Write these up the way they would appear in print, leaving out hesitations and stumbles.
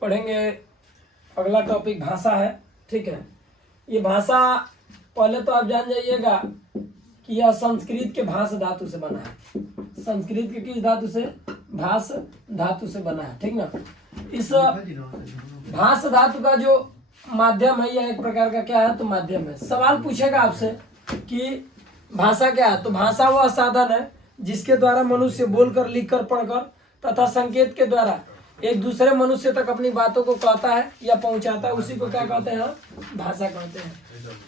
पढ़ेंगे। अगला टॉपिक भाषा है, ठीक है। ये भाषा पहले तो आप जान जाइएगा कि यह संस्कृत के भाष धातु से बना है। संस्कृत के किस धातु से? भाष धातु से बना है, ठीक ना। इस भाष धातु का जो माध्यम है यह एक प्रकार का क्या है? तो माध्यम है। सवाल पूछेगा आपसे कि भाषा क्या है, तो भाषा वह साधन है जिसके द्वारा मनुष्य बोलकर, लिखकर, पढ़कर तथा संकेत के द्वारा एक दूसरे मनुष्य तक अपनी बातों को कहता है या पहुंचाता है, उसी को क्या कहते हैं? भाषा कहते हैं,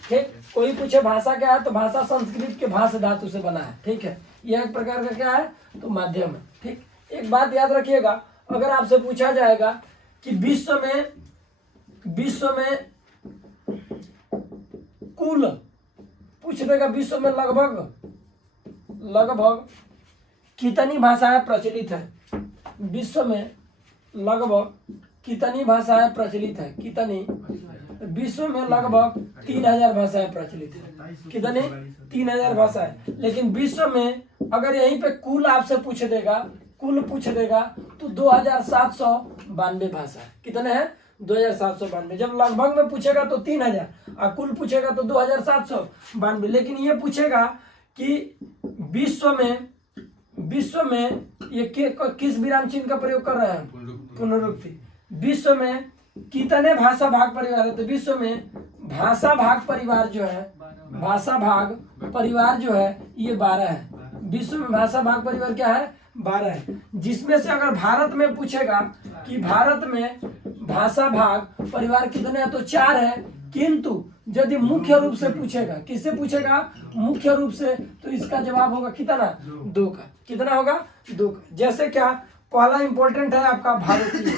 ठीक। कोई पूछे भाषा क्या है, तो भाषा संस्कृत के भाष धातु से बना है, ठीक है। यह एक प्रकार का क्या है? तो माध्यम है, ठीक। एक बात याद रखिएगा, अगर आपसे पूछा जाएगा कि विश्व में कुल पूछ देगा, विश्व में लगभग कितनी भाषाएं प्रचलित है? विश्व में लगभग कितनी भाषाएं प्रचलित है? कितनी? विश्व में लगभग 3000 भाषाएं प्रचलित है। कितनी? 3000 भाषाएं। लेकिन विश्व में अगर यहीं पे कुल आपसे पूछ देगा, कुल पूछ देगा तो 2792 भाषा है। कितने हैं? 2792। जब लगभग में पूछेगा तो 3000 और कुल पूछेगा तो 2792। लेकिन ये पूछेगा कि विश्व में ये किस विराम चिन्ह का प्रयोग कर रहे हैं? पुनरुक्ति। विश्व में कितने भाषा भाग परिवार है? तो विश्व में भाषा भाग परिवार जो है, भाषा भाग परिवार जो है ये 12 है। विश्व में भाषा भाग परिवार क्या है? 12 है। जिसमें से अगर भारत में पूछेगा कि भारत में भाषा भाग परिवार कितने हैं, तो 4 है। किंतु यदि मुख्य रूप से पूछेगा, किससे पूछेगा? मुख्य रूप से, तो इसका जवाब होगा कितना? 2 का। कितना होगा? 2 का। जैसे क्या? पहला इंपॉर्टेंट है आपका भारतीय।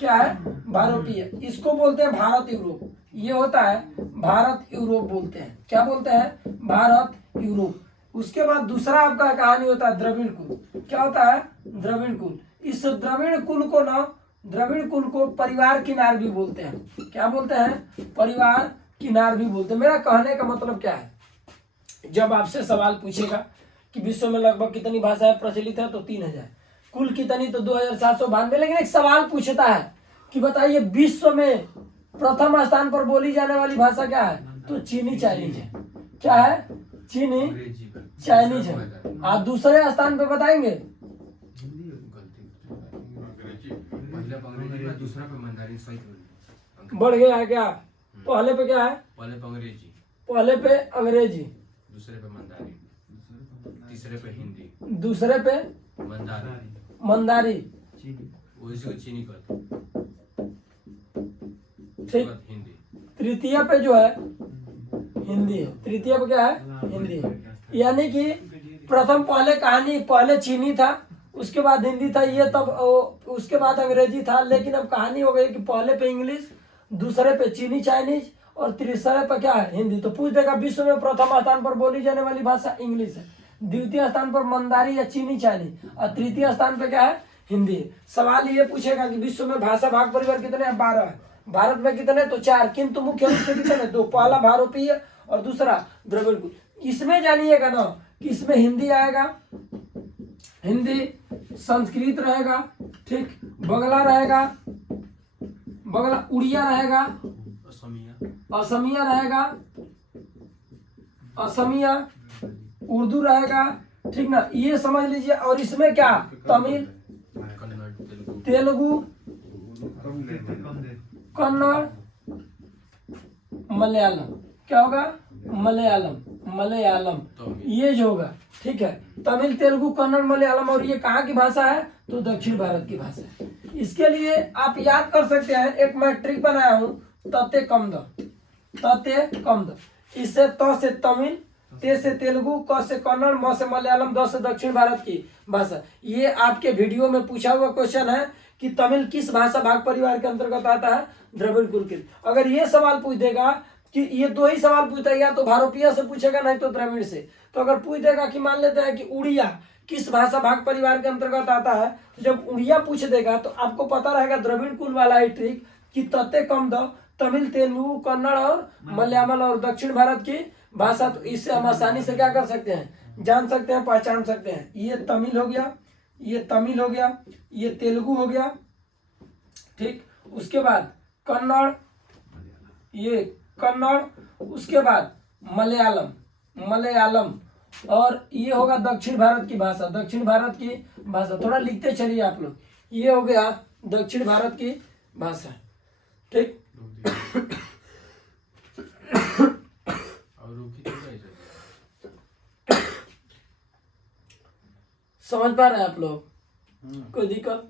क्या है? भारतीय। इसको बोलते हैं भारत यूरोप। ये होता है भारत यूरोप बोलते हैं। क्या बोलते हैं? भारत यूरोप। उसके बाद दूसरा आपका कहानी होता है द्रविड़ कुल। क्या होता है? द्रविड़ कुल। इस द्रविड़ कुल को परिवार किनार भी बोलते हैं। क्या बोलते हैं? परिवार किनार भी बोलते हैं। मेरा कहने का मतलब क्या है, जब आपसे सवाल पूछेगा कि विश्व में लगभग कितनी भाषाएं प्रचलित है, तो 3000। कुल कितनी? तो 2792। लेकिन एक सवाल पूछता है कि बताइए विश्व में प्रथम स्थान पर बोली जाने वाली भाषा क्या है? तो चीनी चाइनीज है। क्या है? चीनी चाइनीज है। आप दूसरे स्थान पे बताएंगे? दूसरा पे मंदारिन बढ़ गया है क्या? पहले पे क्या है? पहले पे अंग्रेजी, दूसरे पे मंदारी, तीसरे पे हिंदी, दूसरे पे मंदारी, चीनी कहते, ठीक। हिंदी। तृतीय पे जो है हिंदी है। तृतीय पे क्या है? हिंदी है। यानी कि प्रथम पहले चीनी था, उसके बाद हिंदी था, ये तब उसके बाद अंग्रेजी था। लेकिन अब कहानी हो गई कि पहले पे इंग्लिश, दूसरे पे चीनी चाइनीज और तीसरे पे क्या है? हिंदी। तो पूछ देगा विश्व में प्रथम स्थान पर बोली जाने वाली भाषा इंग्लिश है, द्वितीय स्थान पर मंदारी या चीनी चाइनीज और तृतीय स्थान पे क्या है? हिंदी। सवाल ये पूछेगा कि विश्व में भाषा भाग परिवार कितने हैं? 12 है। भारत में कितने? तो 4। किंतु मुख्य रूप से कितने? 2। पहला भारतीय और दूसरा द्रविड़ कुल। इसमें जानिएगा ना कि इसमें हिंदी आएगा, हिंदी, संस्कृत रहेगा, ठीक, बंगला रहेगा, बंगला, उड़िया रहेगा, असमिया रहेगा, असमिया, उर्दू रहेगा, ठीक ना। ये समझ लीजिए। और इसमें क्या? तमिल, तेलुगु, कन्नड़, मलयालम। क्या होगा? मलयालम ये जो होगा, ठीक है। तमिल, तेलुगु, कन्नड़, मलयालम। और ये कहाँ की भाषा है? तो दक्षिण भारत की भाषा है। इसके लिए आप याद कर सकते हैं, एक मैं ट्रिक बनाया हूं, तते कम द। इससे त से तमिल, ते से तेलुगु, क से कन्नड़, म से मलयालम, द से दक्षिण भारत की भाषा। ये आपके वीडियो में पूछा हुआ क्वेश्चन है कि तमिल किस भाषा भाग परिवार के अंतर्गत आता है? द्रविड़ कुल के। अगर ये सवाल पूछ देगा कि ये 2 ही सवाल पूछता है, या तो भारतीय से पूछेगा नहीं तो द्रविड़ से। तो अगर पूछ देगा कि मान लेते हैं कि उड़िया किस भाषा भाग परिवार के अंतर्गत आता है, तो जब उड़िया पूछ देगा तो आपको पता रहेगा द्रविड़ कुल वाला ही ट्रिक कि तते कम द, तमिल, तेलुगु, कन्नड़ और मलयालम और दक्षिण भारत की भाषा। तो इससे हम आसानी से क्या कर सकते हैं? जान सकते हैं, पहचान सकते हैं। ये तमिल हो गया, ये तमिल हो गया, ये तेलुगु हो गया, ठीक, उसके बाद कन्नड़, ये कन्नड़, उसके बाद मलयालम, मलयालम, और ये होगा दक्षिण भारत की भाषा, दक्षिण भारत की भाषा, थोड़ा लिखते चलिए आप लोग। ये हो गया दक्षिण भारत की भाषा, ठीक। और रुकी तो कैसे? समझ पा रहे हैं आप लोग? कोई दिक्कत?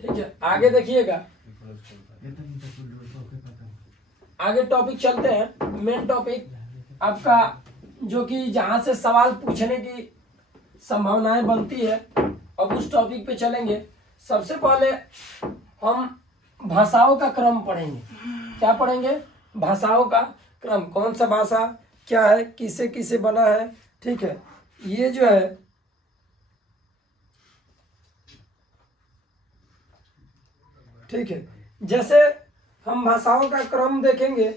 ठीक है, आगे देखिएगा, आगे टॉपिक चलते हैं। मेन टॉपिक आपका जो कि जहां से सवाल पूछने की संभावनाएं बनती है, अब उस टॉपिक पे चलेंगे। सबसे पहले हम भाषाओं का क्रम पढ़ेंगे। क्या पढ़ेंगे? भाषाओं का क्रम, कौन सा भाषा क्या है, किसे किसे बना है, ठीक है। ये जो है ठीक है, जैसे हम भाषाओं का क्रम देखेंगे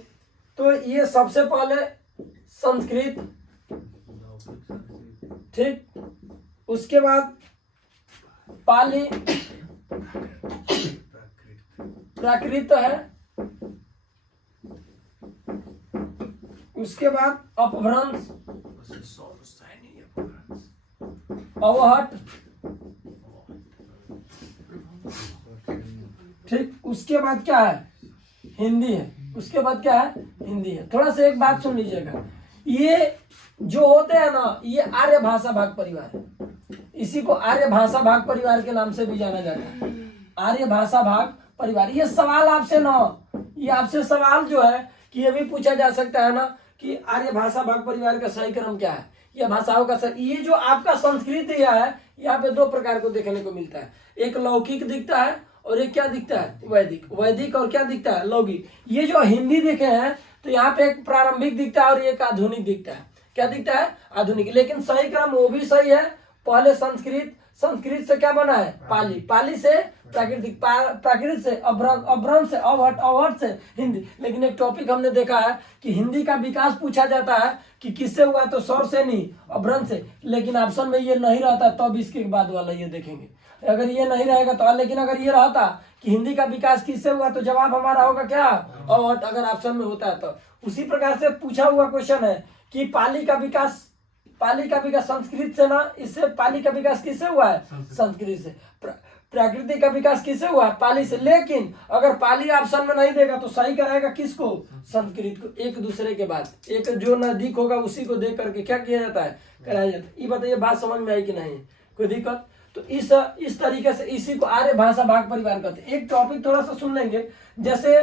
तो ये सबसे पहले संस्कृत, ठीक, उसके बाद पाली, प्राकृत है, उसके बाद अपभ्रंश, अवहट, ठीक, उसके बाद क्या है? हिंदी है, उसके बाद क्या है? हिंदी है। थोड़ा सा एक बात सुन लीजिएगा, ये जो होते हैं ना, ये आर्य भाषा भाग परिवार है। इसी को आर्य भाषा भाग परिवार के नाम से भी जाना जाता है, आर्य भाषा भाग परिवार। ये सवाल आपसे ना, ये आपसे सवाल जो है कि ये भी पूछा जा सकता है ना कि आर्य भाषा भाग परिवार का सही क्रम क्या है, यह भाषाओं का सही। ये जो आपका संस्कृत यह है, यहाँ पे दो प्रकार को देखने को मिलता है, एक लौकिक दिखता है और एक क्या दिखता है? वैदिक। वैदिक और क्या दिखता है? लौकिक। ये जो हिंदी देखे हैं तो यहाँ पे एक प्रारंभिक दिखता है और एक आधुनिक दिखता है। क्या दिखता है? आधुनिक। लेकिन सही क्रम वो भी सही है, पहले संस्कृत, संस्कृत से क्या बना है? पाली, पाली से प्राकृतिक, प्राकृत से अभ्रंश, अभ्रंश से अवहट, अवहट से हिंदी। लेकिन एक टॉपिक हमने देखा है कि हिंदी का विकास पूछा जाता है कि किससे हुआ, तो सौर से नहीं, अभ्रंश से। लेकिन ऑप्शन में ये नहीं रहता, तब इसके बाद वाला ये देखेंगे। अगर ये नहीं रहेगा तो, लेकिन अगर ये रहता कि हिंदी का विकास किससे हुआ, तो जवाब हमारा होगा क्या? अवहट, अगर ऑप्शन में होता है तो। उसी प्रकार से पूछा हुआ क्वेश्चन है कि पाली का विकास, पाली का विकास संस्कृत से ना, इससे पाली का विकास किससे हुआ है? संस्कृत से। प्राकृतिक का विकास किससे हुआ? पाली से। लेकिन अगर पाली ऑप्शन में नहीं देगा तो सही कराएगा किसको? संस्कृत को। एक दूसरे के बाद, एक जो नजदीक होगा उसी को देख करके क्या किया जाता है? कराया जाता है। ये बताइए बात समझ में आई कि नहीं? कोई दिक्कत? तो इस तरीके से इसी को आर्य भाषा भाग परिवार कहते हैं। एक टॉपिक थोड़ा सा सुन लेंगे, जैसे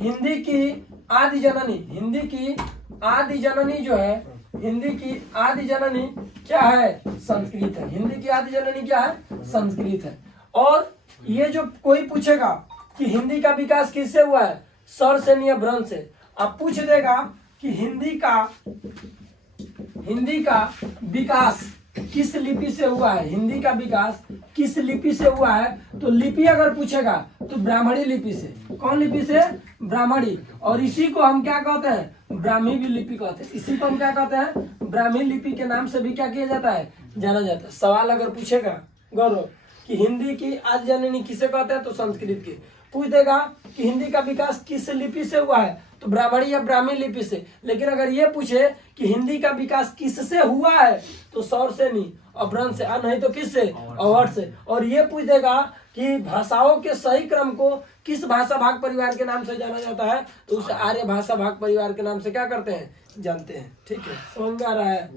हिंदी की आदि जननी, हिंदी की आदि जननी जो है, हिंदी की आदि जननी क्या है? संस्कृत है। हिंदी की आदि जननी क्या है? संस्कृत है। और ये जो कोई पूछेगा कि हिंदी का विकास किससे हुआ है? सौर से नहीं, अभ्रंश से। अब पूछ देगा कि हिंदी का विकास किस लिपि से हुआ है? हिंदी का विकास किस लिपि से हुआ है? तो लिपि अगर पूछेगा तो ब्राह्मणी लिपि से। कौन लिपि से? ब्राह्मणी। और इसी को हम क्या कहते हैं? ब्राह्मी भी लिपि कहते हैं। इसी को हम क्या कहते हैं? ब्राह्मी लिपि के नाम से भी क्या किया जाता है? जाना जाता है। सवाल अगर पूछेगा गौरव कि हिंदी की आदि जननी किसे कहते हैं, तो संस्कृत की। पूछ देगा कि हिंदी का विकास किस लिपि से हुआ है, तो ब्राह्मणी या ब्राह्मी लिपि से। लेकिन अगर ये पूछे कि हिंदी का विकास किससे हुआ है, तो सौर से नहीं, अभ्रंश से, नहीं तो किससे? अवहट से। और ये पूछ देगा कि भाषाओं के सही क्रम को किस भाषा भाग परिवार के नाम से जाना जाता है, तो उसे आर्य भाषा भाग परिवार के नाम से क्या करते हैं? जानते हैं। ठीक है, समझ में आ रहा है?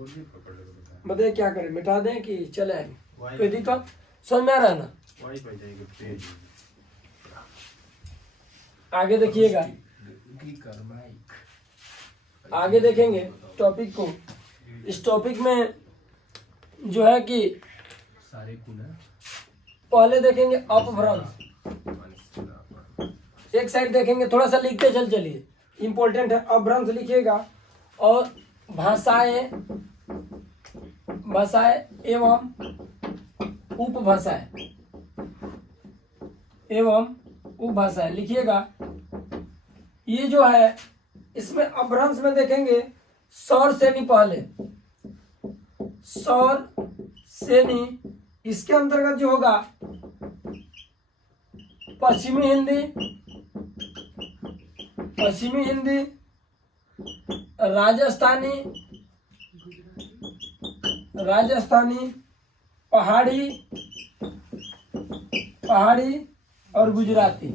बताइए क्या करें, मिटा दें कि चले आगे? कोई दिक्कत? समझ में आ रहा है ना? आगे देखिएगा, आगे देखेंगे टॉपिक को। इस टॉपिक में जो है कि पहले देखेंगे अपभ्रंश, एक साइड देखेंगे, थोड़ा सा लिखते चलिए, इंपॉर्टेंट है। अपभ्रंश लिखिएगा। और भाषाएं, भाषाएं एवं उपभाषाएं, एवं उपभाषाएं लिखिएगा। ये जो है इसमें अपभ्रंश में देखेंगे सौर सेनी, पहले सौर सेनी इसके अंतर्गत जो होगा पश्चिमी हिंदी, पश्चिमी हिंदी, राजस्थानी, राजस्थानी, पहाड़ी, पहाड़ी और गुजराती,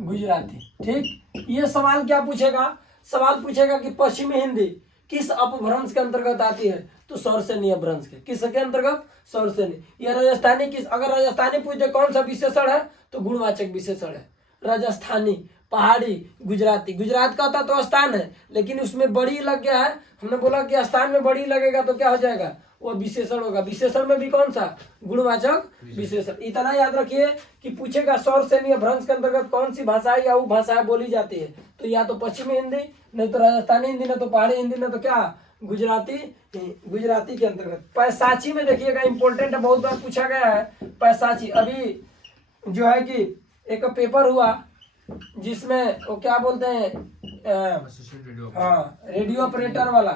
गुजराती। ठीक, ये सवाल क्या पूछेगा? सवाल पूछेगा कि पश्चिमी हिंदी किस अपभ्रंश के अंतर्गत आती है? तो सौरसेनी अपभ्रंश के। किसके अंतर्गत? सौरसेनी। या राजस्थानी किस, अगर राजस्थानी पूछे कौन सा विशेषण है तो गुणवाचक विशेषण है। राजस्थानी, पहाड़ी, गुजराती। गुजरात का था तो स्थान है, लेकिन उसमें बड़ी लग गया है। हमने बोला कि स्थान में बड़ी लगेगा तो क्या हो जाएगा? वो विशेषण होगा। विशेषण में भी कौन सा? गुणवाचक विशेषण। इतना याद रखिए कि पूछेगा सौरसेनी अपभ्रंश के अंतर्गत कौन सी भाषा या वो भाषाएं बोली जाती है, तो या तो पश्चिमी हिंदी, नहीं तो राजस्थानी हिंदी, नहीं तो पहाड़ी हिंदी, नहीं तो क्या गुजराती, गुजराती के अंतर्गत। पैसाची में देखिएगा, इंपॉर्टेंट है, बहुत बार पूछा गया है पैसाची। अभी जो है कि एक पेपर हुआ जिसमें वो क्या बोलते हैं, हाँ, रेडियो ऑपरेटर वाला,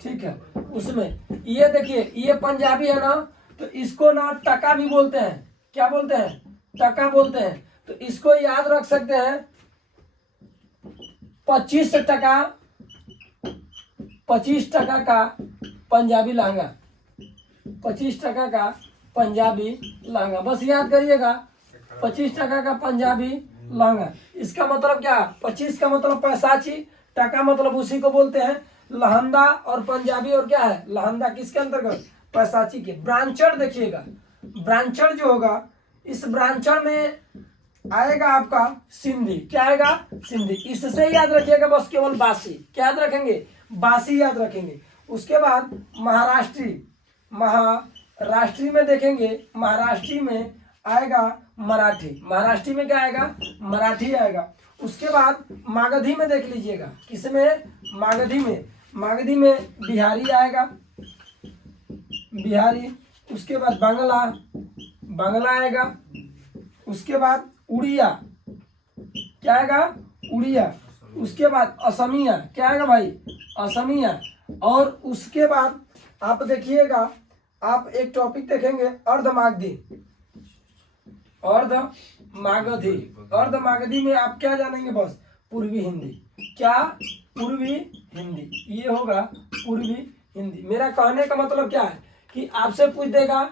ठीक है, उसमें ये देखिए, ये पंजाबी है ना, तो इसको ना टका भी बोलते हैं। क्या बोलते हैं? टका बोलते हैं। तो इसको याद रख सकते हैं 25 टका का पंजाबी लहंगा, 25 टका का पंजाबी लहंगा, बस याद करिएगा 25 टका का पंजाबी लहंगा। इसका मतलब क्या? 25 का मतलब पैसाची, टका मतलब उसी को बोलते हैं लहंदा, और पंजाबी और क्या है? लहंदा। किसके अंतर्गत? पैसाची के। ब्रांचर देखिएगा, ब्रांचर जो होगा, इस ब्रांचर में आएगा आपका सिंधी। क्या आएगा? सिंधी। इससे याद रखिएगा बस केवल बासी। क्या याद रखेंगे? बासी याद रखेंगे। उसके बाद महाराष्ट्री, महाराष्ट्री में देखेंगे, महाराष्ट्री में आएगा मराठी। महाराष्ट्री में क्या आएगा? मराठी आएगा। उसके बाद मागधी में देख लीजिएगा, किसमें? मागधी में। मागधी में बिहारी आएगा, बिहारी। उसके बाद बांग्ला, बांग्ला आएगा। उसके बाद उड़िया, क्या आएगा? उड़िया। उसके बाद असमिया, क्या आएगा भाई? असमिया। और उसके बाद आप देखिएगा, आप एक टॉपिक देखेंगे अर्धमागधी, अर्धमागधी। अर्धमागधी में आप क्या जानेंगे? बस पूर्वी हिंदी। क्या? पूर्वी हिंदी। ये होगा पूर्वी हिंदी। मेरा कहने का मतलब क्या है कि आपसे पूछ देगा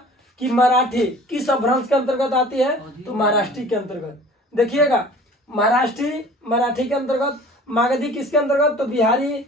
कि मराठी किस अपभ्रंश के अंतर्गत आती है, तो महाराष्ट्री के अंतर्गत। देखिएगा, महाराष्ट्री मराठी के अंतर्गत, मागधी किसके अंतर्गत, तो बिहारी।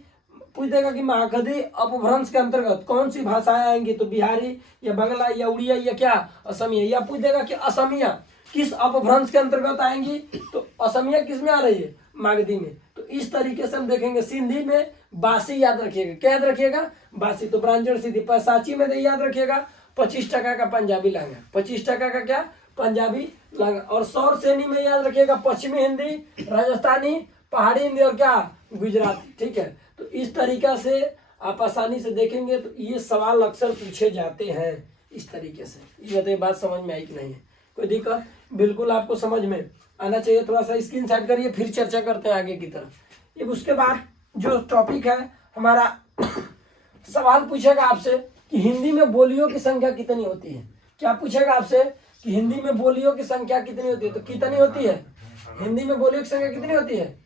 पूछ देगा कि मागधी अपभ्रंश के अंतर्गत कौन सी भाषाएं आएंगी, तो बिहारी या बांग्ला या उड़िया या क्या असमिया। या पूछ देगा कि असमिया किस अपभ्रंश के अंतर्गत आएंगी, तो असमिया किस में आ रही है? मागधी में। तो इस तरीके से हम देखेंगे। सिंधी में बासी याद रखिएगा। क्या याद रखिएगा? बासी। तो ब्रांचर सिंधी। पैसाची में याद रखिएगा 25 टका का पंजाबी लहंगा, 25 टका का क्या? पंजाबी लहंगा। और सौरसेनी में याद रखिएगा पश्चिमी हिंदी, राजस्थानी, पहाड़ी हिंदी और क्या? गुजराती। ठीक है, तो इस तरीका से आप आसानी से देखेंगे। तो ये सवाल अक्सर पूछे जाते हैं इस तरीके से। ये बताइए बात समझ में आई कि नहीं है? कोई दिक्कत? बिल्कुल आपको समझ में आना चाहिए। थोड़ा सा स्क्रीन शॉट करिए, फिर चर्चा करते हैं आगे की तरफ। ये उसके बाद जो टॉपिक है हमारा, सवाल पूछेगा आपसे कि हिंदी में बोलियों की संख्या कितनी होती है। क्या पूछेगा आपसे कि हिंदी में बोलियों की संख्या कितनी होती है? तो कितनी होती है? हिंदी में बोलियों की संख्या कितनी होती है?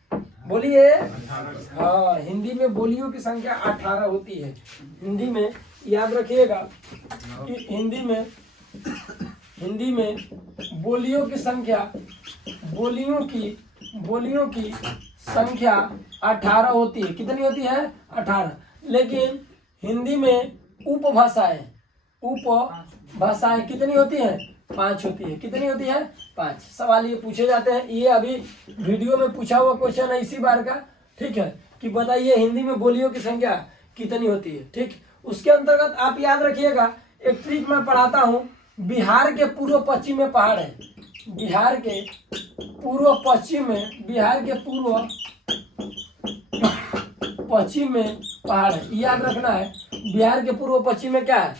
बोलिए। हाँ, हिंदी में बोलियों की संख्या 18 होती है। हिंदी में याद रखिएगा कि हिंदी में बोलियों की संख्या, बोलियों की संख्या 18 होती है। कितनी होती है? 18। लेकिन हिंदी में उपभाषाएं कितनी होती हैं? 5 होती है। कितनी होती है? 5। सवाल ये पूछे जाते हैं, ये अभी वीडियो में पूछा हुआ क्वेश्चन है इसी बार का। ठीक है, कि बताइए हिंदी में बोलियों की संख्या कितनी होती है। ठीक, उसके अंतर्गत आप याद रखिएगा, एक ट्रिक मैं पढ़ाता हूँ। बिहार के पूर्व पश्चिम में पहाड़ है, बिहार के पूर्व पश्चिम में पहाड़ है। याद रखना है, बिहार के पूर्व पश्चिम में क्या है?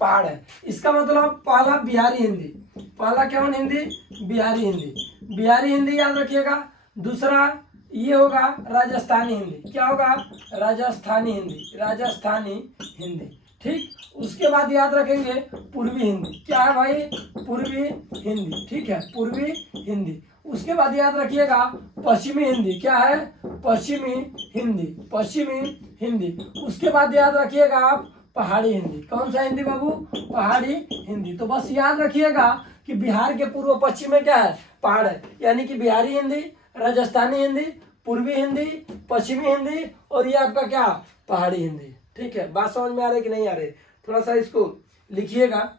पहाड़ है। इसका मतलब पहला बिहारी हिंदी, पहला क्या हिंदी? बिहारी हिंदी। बिहारी हिंदी याद रखिएगा। दूसरा ये होगा राजस्थानी हिंदी। क्या होगा? राजस्थानी हिंदी। ठीक, उसके बाद याद रखेंगे पूर्वी हिंदी। क्या है भाई? पूर्वी हिंदी। ठीक है, पूर्वी हिंदी। उसके बाद याद रखिएगा पश्चिमी हिंदी। क्या है? पश्चिमी हिंदी, पश्चिमी हिंदी। उसके बाद याद रखिएगा आप पहाड़ी हिंदी। कौन सा हिंदी बाबू? पहाड़ी हिंदी। तो बस याद रखिएगा कि बिहार के पूर्व पश्चिम में क्या है? पहाड़ है। यानी कि बिहारी हिंदी, राजस्थानी हिंदी, पूर्वी हिंदी, पश्चिमी हिंदी और ये आपका क्या? पहाड़ी हिंदी। ठीक है, बात समझ में आ रही कि नहीं आ रही? थोड़ा सा इसको लिखिएगा।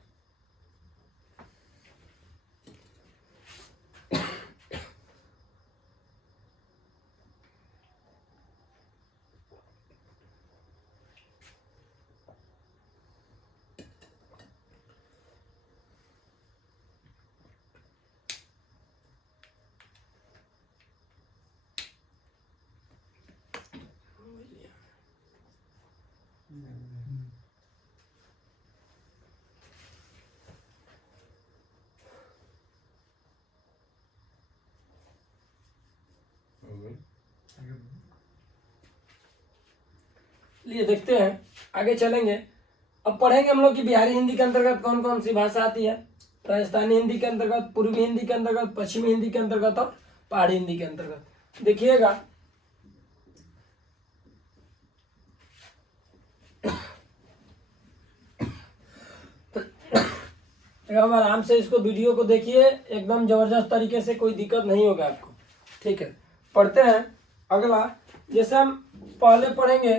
लिए देखते हैं, आगे चलेंगे। अब पढ़ेंगे हम लोग कि बिहारी हिंदी के अंतर्गत कौन कौन सी भाषा आती है। राजस्थानी हिंदी के अंतर्गत, पूर्वी हिंदी के अंतर्गत, पश्चिमी हिंदी के अंतर्गत और पहाड़ी हिंदी के अंतर्गत। देखिएगा, अब आराम से इसको वीडियो को देखिए, एकदम जबरदस्त तरीके से, कोई दिक्कत नहीं होगा आपको। ठीक है, पढ़ते हैं अगला। जैसे हम पहले पढ़ेंगे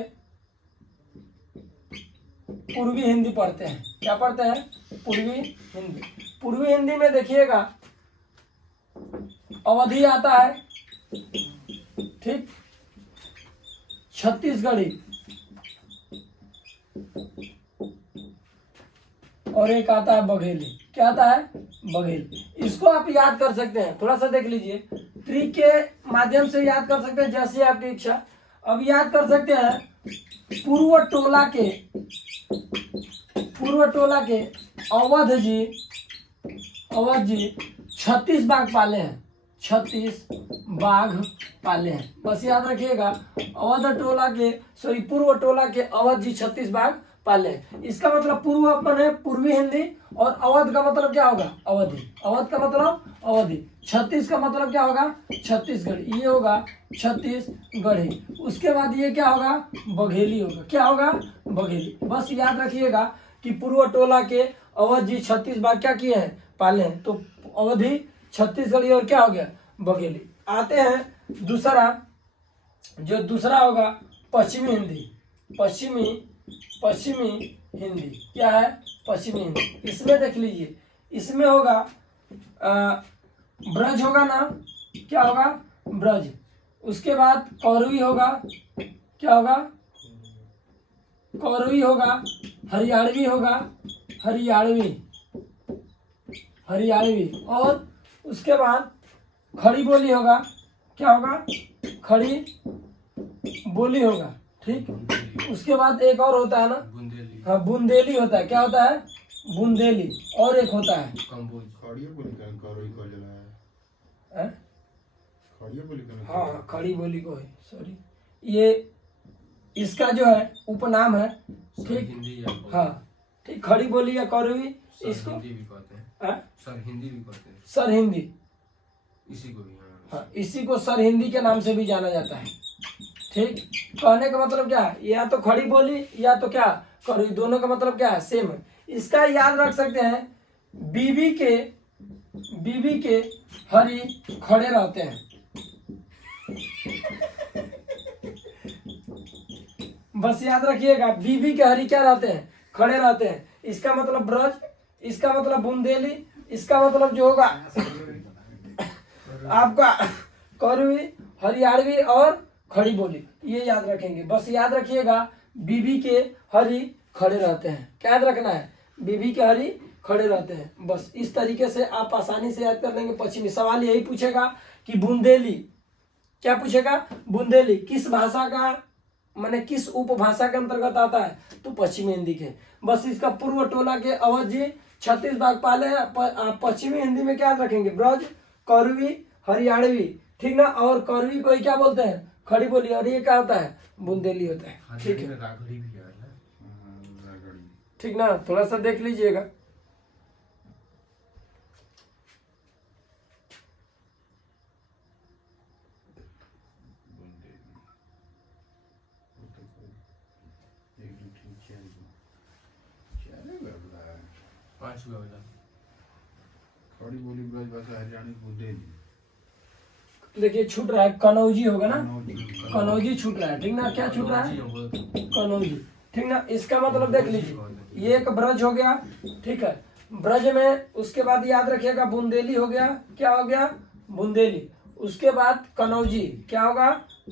पूर्वी हिंदी पढ़ते हैं। क्या पढ़ते हैं? पूर्वी हिंदी। पूर्वी हिंदी में देखिएगा अवधी आता है, ठीक, छत्तीसगढ़ी और एक आता है बघेली। क्या आता है? बघेली। इसको आप याद कर सकते हैं, थोड़ा सा देख लीजिए, ट्रिक के माध्यम से याद कर सकते हैं, जैसे आपकी इच्छा। अब याद कर सकते हैं पूर्व टोला के अवध जी 36 बाघ पाले हैं। 36 बाघ पाले हैं। बस याद रखिएगा, पूर्व टोला के अवध जी 36 बाघ पाले हैं। इसका मतलब पूर्व अपन है पूर्वी हिंदी और अवध का मतलब क्या होगा? अवधि। अवध का मतलब अवधि। 36 का मतलब क्या होगा? छत्तीसगढ़ी। ये होगा छत्तीसगढ़ी। उसके बाद ये क्या होगा? बघेली होगा। क्या होगा? बघेली। बस याद रखिएगा कि पूर्व टोला के अवध जी 36 बाघ क्या किए हैं? पाले हैं। तो अवधि, छत्तीसगढ़ी और क्या हो गया? बघेली। आते हैं दूसरा, जो दूसरा होगा पश्चिमी हिंदी। पश्चिमी हिंदी क्या है? पश्चिमी हिंदी। इसमें देख लीजिए, इसमें होगा ब्रज होगा ना। क्या होगा? ब्रज। उसके बाद कौरवी होगा। क्या होगा? कौरवी होगा। हरियाणवी होगा। हरियाणवी। और उसके बाद खड़ी बोली होगा। क्या होगा? खड़ी बोली होगा। ठीक। उसके बाद एक और होता है ना, बुंदेली। हाँ, बुंदेली होता है। क्या होता है? बुंदेली। और एक होता है हाँ, खड़ी बोली को है, सॉरी, ये इसका जो है उपनाम है। ठीक, हिंदी या हाँ, ठीक, खड़ी बोली या कौरवी, इसको हिंदी भी कहते हैं। सर हिंदी भी कहते हैं। सर हिंदी, इसी को भी, हाँ, इसी को सर हिंदी के नाम से भी जाना जाता है। ठीक, कहने का मतलब क्या है? या तो खड़ी बोली या तो क्या? कौरवी। दोनों का मतलब क्या है? सेम है। इसका याद रख सकते हैं, बीबी के हरी खड़े रहते हैं। बस याद रखिएगा, बीबी के हरी क्या रहते हैं? खड़े रहते हैं। इसका मतलब ब्रज, इसका मतलब बुंदेली, इसका मतलब जो होगा आपका कौरवी, हरियाणवी और खड़ी बोली। ये याद रखेंगे। बस याद रखिएगा, बीबी के हरी खड़े रहते हैं। क्या याद रखना है? बीबी के हरी खड़े रहते हैं। बस इस तरीके से आप आसानी से याद कर लेंगे। पश्चिमी सवाल यही पूछेगा कि बुंदेली, क्या पूछेगा? बुंदेली किस भाषा का, माने किस उपभाषा के अंतर्गत आता है? तो पश्चिमी हिंदी के। बस इसका पूर्व टोला के अवध जी 36 बाघ पाले हैं। पश्चिमी हिंदी में क्या रखेंगे? ब्रज, कौरवी, हरियाणवी। ठीक ना। और कौरवी को क्या बोलते हैं? खड़ी बोली। और ये क्या होता है? बुंदेली होता है। ठीक है, राघड़ी भी है। ठीक ना। थोड़ा सा देख लीजिएगा। 5 गो होला। खड़ी बोली ब्रज भाषा हरियाणी बुंदेली। देखिए छूट रहा है, कनौजी होगा ना, कनौजी। कनौजी छूट रहा है, ठीक ना, क्या छूट रहा है, कनौजी, ठीक ना। इसका मतलब देख लीजिए, ये एक ब्रज हो गया, ठीक है, ब्रज में, उसके बाद याद रखिएगा बुंदेली हो गया, क्या हो गया, बुंदेली। उसके बाद कनौजी, क्या होगा,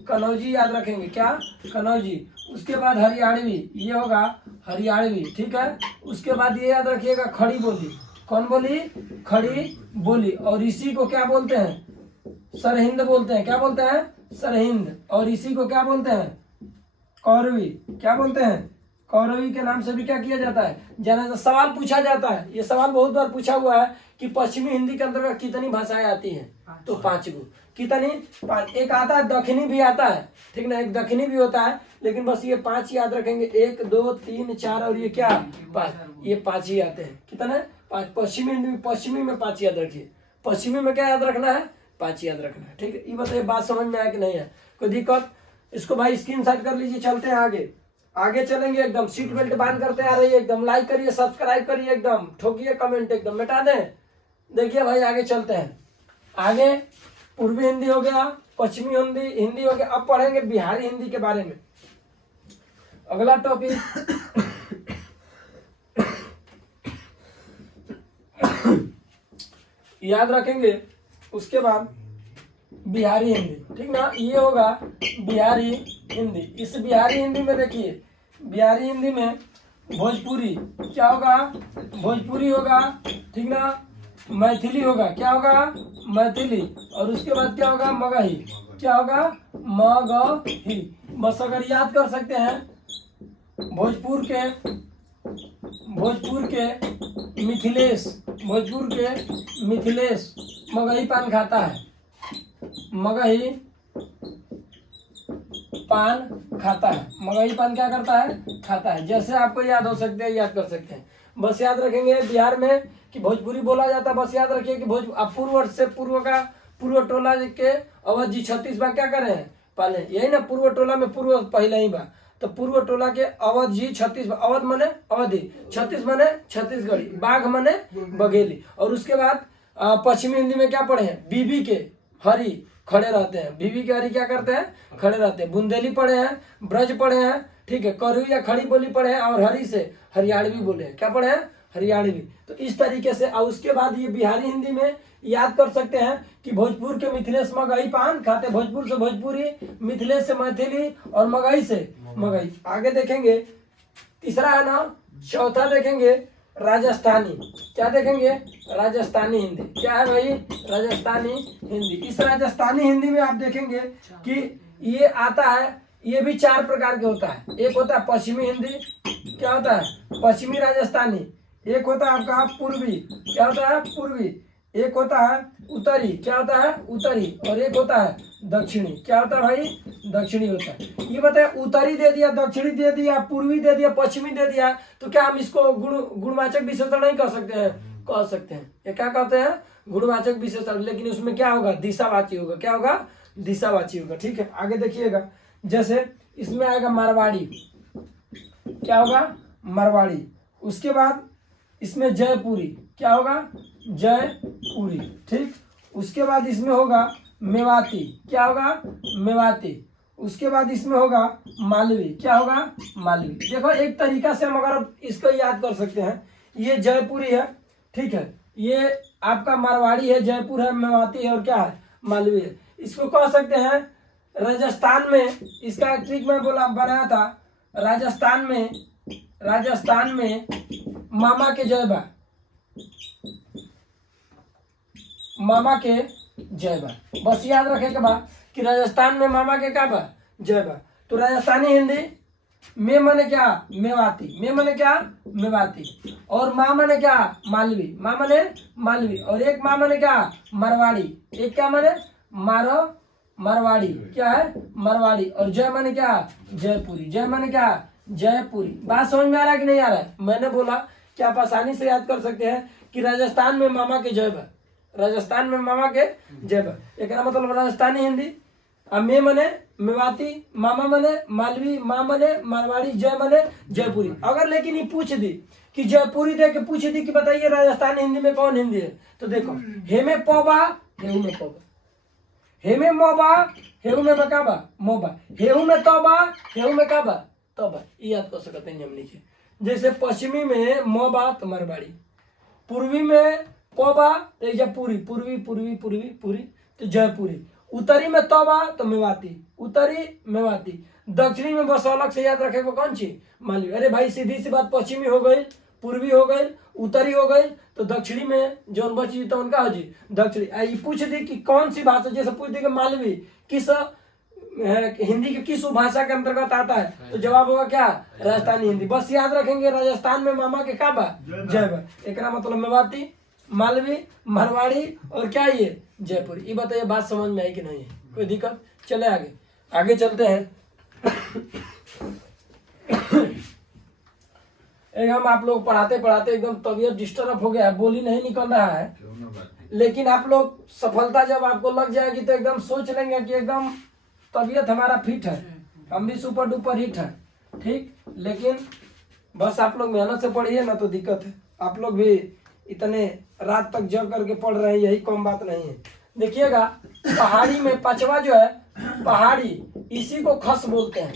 कनौजी याद रखेंगे, क्या, कनौजी। उसके बाद हरियाणवी, ये होगा हरियाणवी, ठीक है। उसके बाद ये याद रखिएगा खड़ी बोली, कौन बोली, खड़ी बोली। और इसी को क्या बोलते हैं, सरहिंद बोलते हैं, क्या बोलते हैं, सरहिंद। और इसी को क्या बोलते हैं, कौरवी, क्या बोलते हैं, कौरवी के नाम से भी क्या किया जाता है, जाना जाता। सवाल पूछा जाता है, ये सवाल बहुत बार पूछा हुआ है कि पश्चिमी हिंदी के अंतर्गत कितनी भाषाएं आती हैं, तो 5 गो। कितनी, 5। एक आता है दक्षिणी भी आता है, ठीक ना, एक दक्षिणी भी होता है, लेकिन बस ये 5 याद रखेंगे, 1 2 3 4 और ये क्या, 5, ये 5 ही आते हैं। कितने, 5। पश्चिमी हिंदी, पश्चिमी में 5 याद रखिए, पश्चिमी में क्या याद रखना है, 5 याद रखना है, ठीक है। ये बताइए बात समझ में आया कि नहीं है, कोई दिक्कत, इसको भाई स्क्रीनशॉट कर लीजिए। चलते हैं आगे, आगे चलेंगे, एकदम सीट बेल्ट बांध करते आ रही है, एकदम लाइक करिए, सब्सक्राइब करिए, एकदम ठोकिए कमेंट, एकदम मिटा दें। देखिए भाई आगे चलते हैं, आगे पूर्वी हिंदी हो गया, पश्चिमी हिंदी हो गया। अब पढ़ेंगे बिहारी हिंदी के बारे में, अगला टॉपिक। याद रखेंगे, उसके बाद बिहारी हिंदी, ठीक ना, ये होगा बिहारी हिंदी। इस बिहारी हिंदी में देखिए, बिहारी हिंदी में भोजपुरी, क्या होगा, भोजपुरी होगा, ठीक ना, मैथिली होगा, क्या होगा, मैथिली। और उसके बाद क्या होगा, मगही, क्या होगा, मगही। बस अगर याद कर सकते हैं, भोजपुर के मिथिलेश, भोजपुर के मिथिलेश मगही पान खाता है, मगही पान खाता है, मगही पान क्या करता है, खाता है। जैसे आपको याद हो सकते हैं, याद कर सकते हैं। बस याद रखेंगे बिहार में कि भोजपुरी बोला जाता है, बस याद रखिए कि पूर्व से पूर्व का, पूर्व टोला के अवध जी 36 बार क्या करे हैं, पाले, यही ना, पूर्व टोला में पूर्व पहले ही बा, तो पूर्व टोला के अवध जी 36, अवध मने अवधि, 36 मने छत्तीसगढ़ी, बाघ मने बघेली। और उसके बाद पश्चिमी हिंदी में क्या पढ़े हैं, बीबी के हरी खड़े रहते हैं, बीबी के हरी क्या करते हैं, खड़े रहते हैं। बुंदेली पढ़े हैं, ब्रज पढ़े हैं, ठीक है, करुई या खड़ी बोली पढ़े हैं, और हरी से हरियाणवी बोले हैं, क्या पढ़े हैं, हरियाणवी। तो इस तरीके से। और उसके बाद ये बिहारी हिंदी में याद कर सकते हैं कि भोजपुर के मिथिलेश मगही पान खाते, भोजपुर से भोजपुरी, मिथिलेश से मैथिली, और मगही से मगही। आगे देखेंगे, तीसरा है ना, चौथा देखेंगे राजस्थानी, क्या देखेंगे, राजस्थानी हिंदी, क्या है भाई, राजस्थानी हिंदी। इस राजस्थानी हिंदी में आप देखेंगे कि ये आता है, ये भी 4 प्रकार के होता है। एक होता है पश्चिमी हिंदी, क्या होता है, पश्चिमी राजस्थानी। एक होता है आपका पूर्वी, क्या होता है, पूर्वी। एक होता है उत्तरी, क्या होता है, उत्तरी। और एक होता है दक्षिणी, क्या होता है भाई, दक्षिणी होता है। ये बताए, उत्तरी दे दिया, दक्षिणी दे दिया, पूर्वी दे दिया, पश्चिमी दे दिया, तो क्या हम इसको गुणवाचक विशेषण नहीं कर सकते हैं, कह सकते हैं। ये क्या कहते हैं, गुणवाचक विशेषण, लेकिन उसमें क्या होगा, दिशावाची होगा, क्या होगा, दिशावाची होगा, ठीक है। आगे देखिएगा, जैसे इसमें आएगा मारवाड़ी, क्या होगा, मारवाड़ी। उसके बाद इसमें जयपुरी, क्या होगा, जयपुरी, ठीक। उसके बाद इसमें होगा मेवाती, क्या होगा, मेवाती। उसके बाद इसमें होगा मालवी, क्या होगा, मालवी। देखो एक तरीका से हम अगर इसको याद कर सकते हैं, ये जयपुरी है, ठीक है, ये आपका मारवाड़ी है, जयपुर है, मेवाती है, और क्या है, मालवी है। इसको कह सकते हैं राजस्थान में, इसका ट्रिक मैं बनाया था, राजस्थान में मामा के जय बा, मामा के जय बा। बस याद रखेगा बा कि राजस्थान में मामा के क्या बा, जय बा। तो राजस्थानी हिंदी में मने क्या, मेवाती, में मने क्या, मेवाती। और माँ मने क्या, मालवी, माँ मने मालवी। और एक माँ मने क्या, मारवाड़ी। एक क्या मने, मारवाड़ी, क्या है, मारवाड़ी। और जय मने क्या, जयपुरी, जय मने क्या, जयपुरी। बात समझ में आ रहा है कि नहीं आ रहा है। मैंने बोला कि आप आसानी से याद कर सकते हैं कि राजस्थान में मामा के जय बा, राजस्थान में मामा के जय बा। एक मतलब राजस्थानी हिंदी, मे मने मेवाती, मामा मने मालवी, माँ मने मारवाड़ी, जय मने जयपुरी। अगर लेकिन ये पूछ दी कि जयपुरी दे के पूछ दी कि बताइए राजस्थानी हिंदी में कौन हिंदी है, तो देखो हेमे पौबा हेहू में पौबा, हेमे मोबा हेहू में बकाबा मोबा, हेहू में तौबा हेहू में काबा तौबा। ये याद कर सकते हैं हम लिखे। जैसे पश्चिमी में मोबा तो मारवाड़ी, पूर्वी में पौबा तो जयपुरी, पूर्वी पूर्वी पूर्वी पूरी तो जयपुरी, उत्तरी में तौबा तो मेवाती, उत्तरी मेवाती, दक्षिणी में बस अलग से याद रखेगा कौन सी मालवी। अरे भाई सीधी सी बात, पश्चिमी हो गई, पूर्वी हो गई, उत्तरी हो गई, तो दक्षिणी में जो बची तो उनका हो जी दक्षिणी। ये पूछ दी कि कौन सी भाषा, जैसे पूछ दी कि मालवी किस हिंदी के किस भाषा के अंतर्गत आता है, तो जवाब होगा क्या राजस्थानी हिंदी। बस याद रखेंगे राजस्थान में मामा के काबा जय बा, एक मतलब मेवाती, मालवी, मारवाड़ी और क्या ये जयपुरी। ये बताइए बात समझ में आई कि नहीं है, कोई दिक्कत। चले आगे, आगे चलते हैं। एक हम आप लोग पढ़ाते पढ़ाते एकदम तबीयत डिस्टर्ब हो गया है, बोली नहीं निकल रहा है, लेकिन आप लोग सफलता जब आपको लग जाएगी तो एकदम सोच लेंगे कि एकदम तबीयत हमारा फिट है, हम भी सुपर डुपर हिट है, ठीक। लेकिन बस आप लोग मेहनत से पढ़िए ना तो दिक्कत है। आप लोग भी इतने रात तक जग करके पढ़ रहे हैं, यही कम बात नहीं है। देखिएगा पहाड़ी में पांचवा जो है पहाड़ी, इसी को खस बोलते हैं,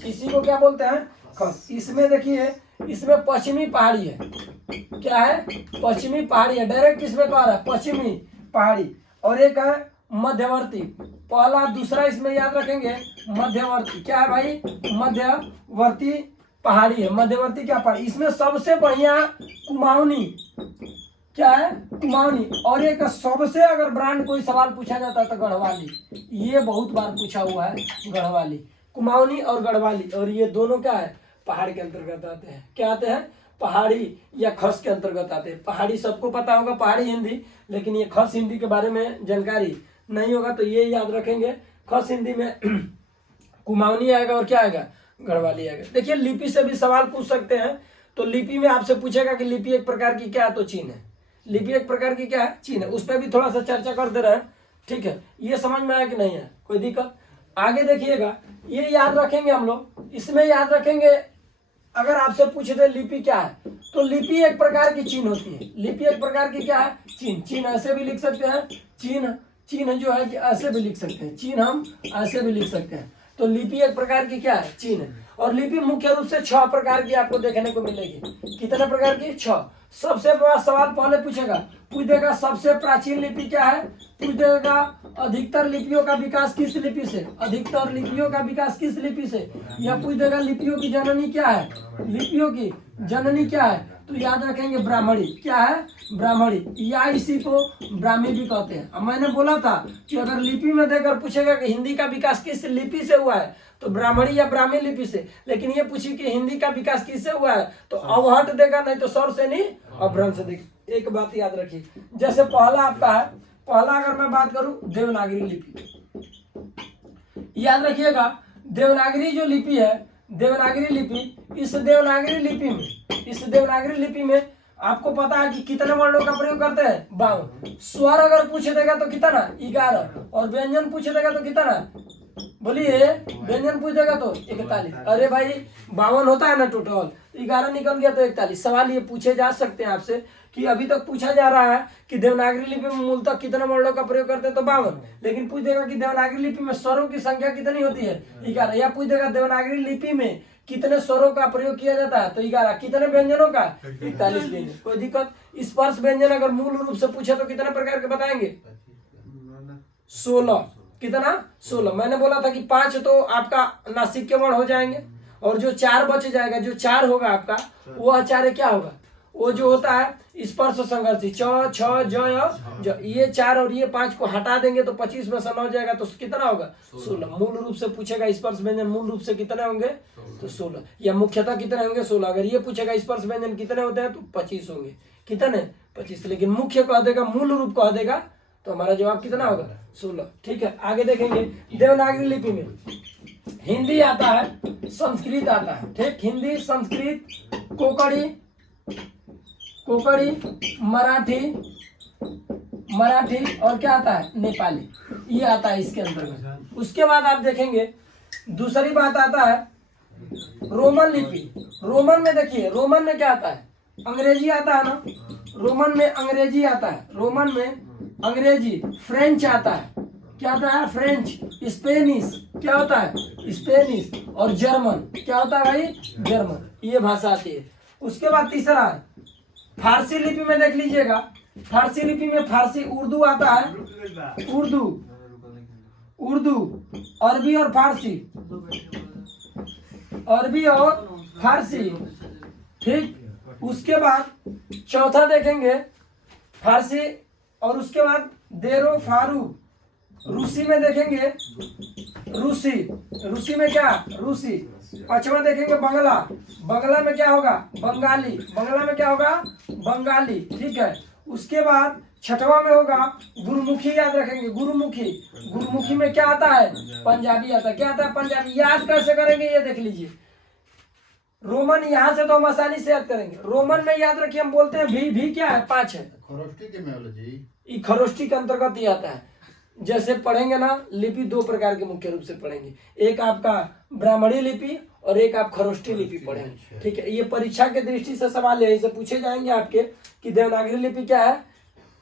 इसी को क्या बोलते हैं खस। इसमें देखिए इसमें पश्चिमी पहाड़ी है, क्या है पश्चिमी पहाड़ी है, डायरेक्ट इसमें कह रहा है पश्चिमी पहाड़ी। और एक है मध्यवर्ती, पहला दूसरा इसमें याद रखेंगे मध्यवर्ती, क्या है भाई मध्यवर्ती पहाड़ी है। मध्यवर्ती क्या पहाड़ी, इसमें सबसे बढ़िया कुमाऊनी, क्या है कुमाऊनी। और एक सबसे अगर ब्रांड कोई सवाल पूछा जाता है तो गढ़वाली, ये बहुत बार पूछा हुआ है गढ़वाली, कुमाऊनी और गढ़वाली। और ये दोनों क्या है पहाड़ के अंतर्गत आते हैं, क्या आते हैं पहाड़ी या खस के अंतर्गत आते हैं। पहाड़ी सबको पता होगा पहाड़ी हिंदी, लेकिन ये खस हिंदी के बारे में जानकारी नहीं होगा तो ये याद रखेंगे खस हिंदी में कुमाऊनी आएगा और क्या आएगा गढ़वाली आएगा। देखिए लिपि से भी सवाल पूछ सकते हैं, तो लिपि में आपसे पूछेगा कि लिपि एक प्रकार की क्या है, तो चीन है। लिपि एक प्रकार की क्या है चीन है, उस पर भी थोड़ा सा चर्चा कर दे रहे हैं, ठीक है। ये समझ में आया कि नहीं है, कोई दिक्कत। आगे देखिएगा, ये याद रखेंगे हम लोग, इसमें याद रखेंगे अगर आपसे पूछ दे लिपि क्या है, तो लिपि एक प्रकार की चीन होती है। लिपि एक प्रकार की क्या है चीन। चीन ऐसे भी लिख सकते हैं, चीन चीन जो है कि ऐसे भी लिख सकते हैं, चीन हम ऐसे भी लिख सकते हैं। तो लिपि एक प्रकार की क्या है चीन है। और लिपि मुख्य रूप से 6 प्रकार की आपको देखने को मिलेगी। कितने प्रकार की 6। सबसे बड़ा सवाल पहले पूछ देगा सबसे प्राचीन लिपि क्या है, पूछ देगा अधिकतर लिपियों का विकास किस लिपि से, अधिकतर लिपियों का विकास किस लिपि से, या पूछ देगा लिपियों की जननी क्या है, लिपियों की जननी क्या है, तो याद रखेंगे ब्राह्मणी, क्या है ब्राह्मणी, या इसी को ब्राह्मी भी कहते हैं। अब मैंने बोला था कि अगर लिपि में देकर पूछेगा कि हिंदी का विकास किस लिपि से हुआ है, तो ब्राह्मणी या ब्राह्मी लिपि से। लेकिन ये पूछी कि हिंदी का विकास किससे हुआ है, तो अवहट देगा, नहीं तो स्वर से नहीं अभ्रंश से देगा। एक बात याद रखिए, जैसे पहला आपका है, पहला अगर मैं बात करूं देवनागरी लिपि, याद रखिएगा देवनागरी जो लिपि है, देवनागरी लिपि, इस देवनागरी लिपि में आपको पता है कि कितने वर्णों का प्रयोग करते हैं 52। स्वर अगर पूछ देगा तो कितना 11, और व्यंजन पूछ देगा तो कितना, बोलिए व्यंजन पूछ देगा तो 41। अरे भाई 52 होता है ना टोटल, 11 निकल गया तो 41। सवाल ये पूछे जा सकते हैं आपसे कि अभी तक पूछा जा रहा है कि देवनागरी लिपि में मूलतः कितने वर्णों का प्रयोग करते हैं, तो 52। लेकिन पूछ देगा कि देवनागरी लिपि में स्वरों की संख्या कितनी होती है 11, या पूछ देगा देवनागरी लिपि में कितने स्वरों का प्रयोग किया जाता है, तो 11। कितने व्यंजनों का 41 व्यंजन, कोई दिक्कत। स्पर्श व्यंजन अगर मूल रूप से पूछे तो कितने प्रकार के बताएंगे 16। कितना 16। मैंने बोला था कि 5 तो आपका नासिक के वर्ण हो जाएंगे, और जो 4 बच जाएगा, जो 4 होगा आपका वो आचार्य क्या होगा, वो जो होता है स्पर्श संघर्षी च छ ज, ये 4 और ये 5 को हटा देंगे तो 25 में से 9 जाएगा, तो कितना होगा 16। मूल रूप से पूछेगा स्पर्श व्यंजन मूल रूप से कितने होंगे, तो 16, या मुख्यतः कितने होंगे 16। अगर ये पूछेगा स्पर्श व्यंजन कितने होते हैं तो 25 होंगे, कितने 25। लेकिन मुख्य कह देगा, मूल रूप कह देगा, तो हमारा जवाब कितना होगा 16, ठीक है। आगे देखेंगे देवनागरी लिपि में हिंदी आता है, संस्कृत आता है, ठीक। हिंदी, संस्कृत, कोकड़ी, मराठी और क्या आता है नेपाली, ये आता है इसके अंतर्गत। उसके बाद आप देखेंगे दूसरी बात आता है रोमन लिपि। रोमन में देखिए, रोमन में क्या आता है अंग्रेजी आता है ना, रोमन में अंग्रेजी आता है, रोमन में अंग्रेजी, फ्रेंच आता है, क्या आता है फ्रेंच, स्पेनिश क्या होता है स्पेनिश, और जर्मन क्या होता है भाई जर्मन, ये भाषा आती है। उसके बाद तीसरा है फारसी लिपि में, देख लीजिएगा फारसी लिपि में फारसी उर्दू आता है, उर्दू, उर्दू, अरबी और फारसी, अरबी और फारसी, ठीक। उसके बाद चौथा देखेंगे फारसी, और उसके बाद देरो फारू, रूसी में देखेंगे रूसी, रूसी में क्या रूसी। पांचवा देखेंगे बंगला, बंगला में क्या होगा बंगाली, बंगला में क्या होगा बंगाली, ठीक है। उसके बाद छठवा में होगा गुरुमुखी, याद रखेंगे गुरुमुखी, गुरुमुखी में क्या आता है पंजाबी आता है, क्या आता है पंजाबी। याद कैसे करेंगे ये देख लीजिए, रोमन यहाँ से तो हम आसानी से याद करेंगे, रोमन में याद रखिए हम बोलते हैं भी क्या है 5 है, खरोष्टी के में होला जी, ये खरोष्टी के अंतर्गत ही आता है। जैसे पढ़ेंगे ना लिपि 2 प्रकार के मुख्य रूप से पढ़ेंगे, एक आपका ब्राह्मणी लिपि और एक आप खरोष्टी लिपि पढ़ेंगे, ठीक है। ये परीक्षा के दृष्टि से सवाल है, इसे पूछे जाएंगे आपके कि देवनागरी लिपि क्या है,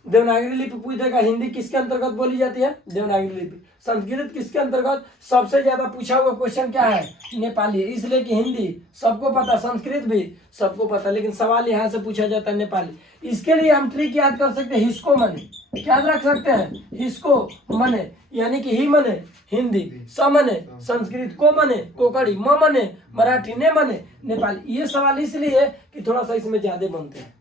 देवनागरी लिपि पूछ देगा। हिंदी किसके अंतर्गत बोली जाती है देवनागरी लिपि। संस्कृत किसके अंतर्गत, सबसे ज्यादा पूछा हुआ क्वेश्चन क्या है नेपाली, इसलिए कि हिंदी सबको पता, संस्कृत भी सबको पता, लेकिन सवाल यहाँ से पूछा जाता है नेपाली। इसके लिए हम ट्रिक याद कर सकते हैं, हिस्को मने, क्या रख सकते हैं हिस्को मने, यानी कि ही मने हिंदी, स मने संस्कृत, को मने कोकड़ी, म मने मराठी, ने मने नेपाली। ये सवाल इसलिए कि थोड़ा सा इसमें ज्यादा बनते हैं।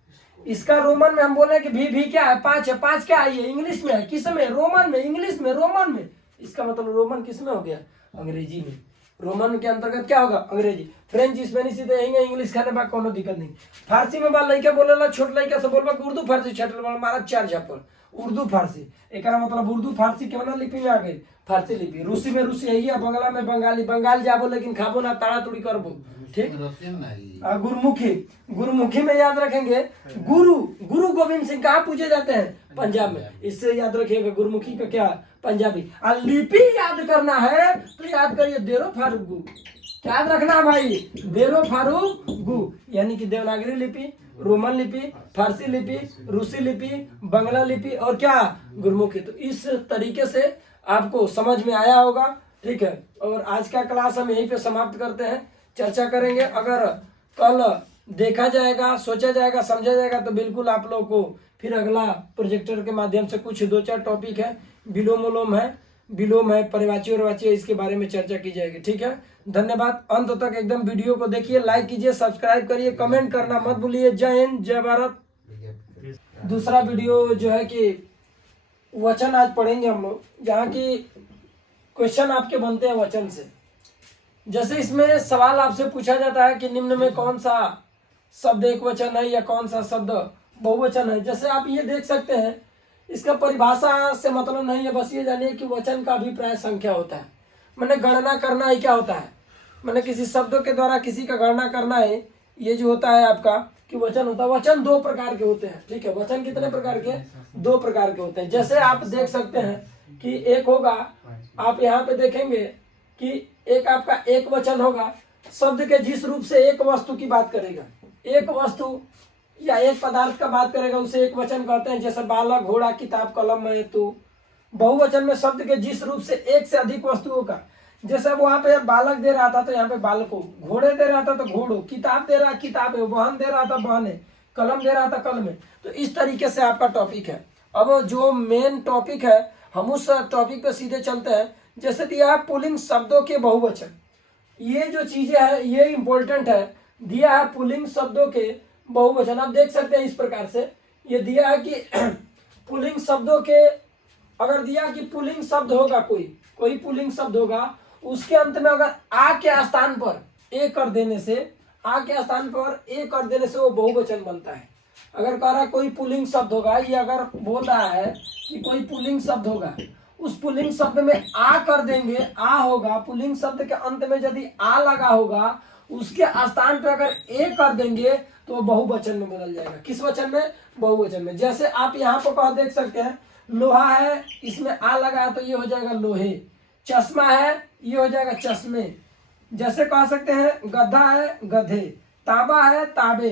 इसका रोमन में हम बोले कि भी क्या है 5 है, 5 क्या है ये इंग्लिश में है, किस में रोमन में, इंग्लिश में रोमन में। इसका मतलब रोमन किस में हो गया अंग्रेजी में, रोमन के अंतर्गत क्या होगा अंग्रेजी। फ्रेंच स्पेनिश तो यही इंग्लिश खाने में कोनो दिक्कत नहीं। फारसी में बाल लड़का बोलेला, छोट लड़का से बोलबा उर्दू फारसी छटल मारा 4 झापड़, उर्दू फारसी, एक मतलब उर्दू फारसी के बना लिपि में आ गई फारसी लिपि। रूसी में रूसी है, बंगला में बंगाली, बंगाल जाबो लेकिन खाबो ना ताड़ा तुड़ी करबो, ठीक। गुरुमुखी, गुरुमुखी में याद रखेंगे गुरु, गुरु गोविंद सिंह कहाँ पूछे जाते हैं पंजाब में, इससे याद रखिएगा गुरुमुखी का क्या पंजाबी। और लिपि याद करना है तो याद करिए देरो फारूक गु, क्या याद रखना है भाई देरो फारूक गु, यानी कि देवनागरी लिपि, रोमन लिपि, फारसी लिपि, रूसी लिपि, बंगला लिपि और क्या गुरुमुखी। तो इस तरीके से आपको समझ में आया होगा, ठीक है। और आज का क्लास हम यहीं पे समाप्त करते हैं, चर्चा करेंगे। अगर कल देखा जाएगा, सोचा जाएगा, समझा जाएगा तो बिल्कुल आप लोगों को फिर अगला प्रोजेक्टर के माध्यम से कुछ 2-4 टॉपिक है, विलोम उलोम है, विलोम है, परिवाची और वाची है, इसके बारे में चर्चा की जाएगी, ठीक है। धन्यवाद, अंत तक एकदम वीडियो को देखिए, लाइक कीजिए, सब्सक्राइब करिए, कमेंट करना मत भूलिए। जय हिंद, जय भारत। दूसरा वीडियो जो है कि वचन आज पढ़ेंगे हम लोग, जहाँ की क्वेश्चन आपके बनते हैं वचन से। जैसे इसमें सवाल आपसे पूछा जाता है कि निम्न में कौन सा शब्द एक वचन है या कौन सा शब्द बहुवचन है। जैसे आप ये देख सकते हैं, इसका परिभाषा से मतलब नहीं है, बस ये जानिए कि वचन का अभिप्राय संख्या होता है, मैंने गणना करना ही क्या होता है, मैंने किसी शब्दों के द्वारा किसी का गणना करना है, ये जो होता है आपका कि वचन होता है। वचन 2 प्रकार के होते हैं, ठीक है। वचन कितने प्रकार के 2 प्रकार के होते हैं। जैसे आप देख सकते हैं कि एक होगा, आप यहाँ पे देखेंगे कि एक आपका एक वचन होगा, शब्द के जिस रूप से एक वस्तु की बात करेगा, एक वस्तु या एक पदार्थ का बात करेगा, उसे एक वचन कहते हैं। जैसे बालक, घोड़ा, किताब, कलम है। तो बहुवचन में शब्द के जिस रूप से एक से अधिक वस्तुओं का, जैसे वहां पे बालक दे रहा था तो यहाँ पे बालकों, घोड़े दे रहा था तो घोड़ों, किताब दे रहा किताब है, वाहन दे रहा था वाहन है, कलम दे रहा था कलम है। तो इस तरीके से आपका टॉपिक है। अब जो मेन टॉपिक है हम उस टॉपिक पे सीधे चलते हैं। जैसे दिया है पुल्लिंग शब्दों के बहुवचन, ये जो चीजें है ये इंपॉर्टेंट है। दिया है पुल्लिंग शब्दों के बहुवचन, आप देख सकते हैं इस प्रकार से ये दिया है कि पुल्लिंग शब्दों के, अगर दिया कि पुल्लिंग शब्द होगा, कोई पुल्लिंग शब्द होगा, उसके अंत में अगर आ के स्थान पर ए कर देने से, आ के स्थान पर ए कर देने से वो बहुवचन बनता है। अगर कह रहा है कोई पुल्लिंग शब्द होगा, ये अगर बोल रहा है कि कोई पुल्लिंग शब्द होगा, उस पुल्लिंग शब्द में आ कर देंगे, आ होगा, पुल्लिंग शब्द के अंत में यदि आ लगा होगा, उसके स्थान पर अगर ए कर देंगे तो बहुवचन में बदल जाएगा। किस वचन में? बहुवचन में। जैसे आप यहाँ पर कहा देख सकते हैं, लोहा है, इसमें आ लगा है तो ये हो जाएगा लोहे। चश्मा है, ये हो जाएगा चश्मे। जैसे कह सकते हैं गधा है, गधे। तांबा है, ताबे।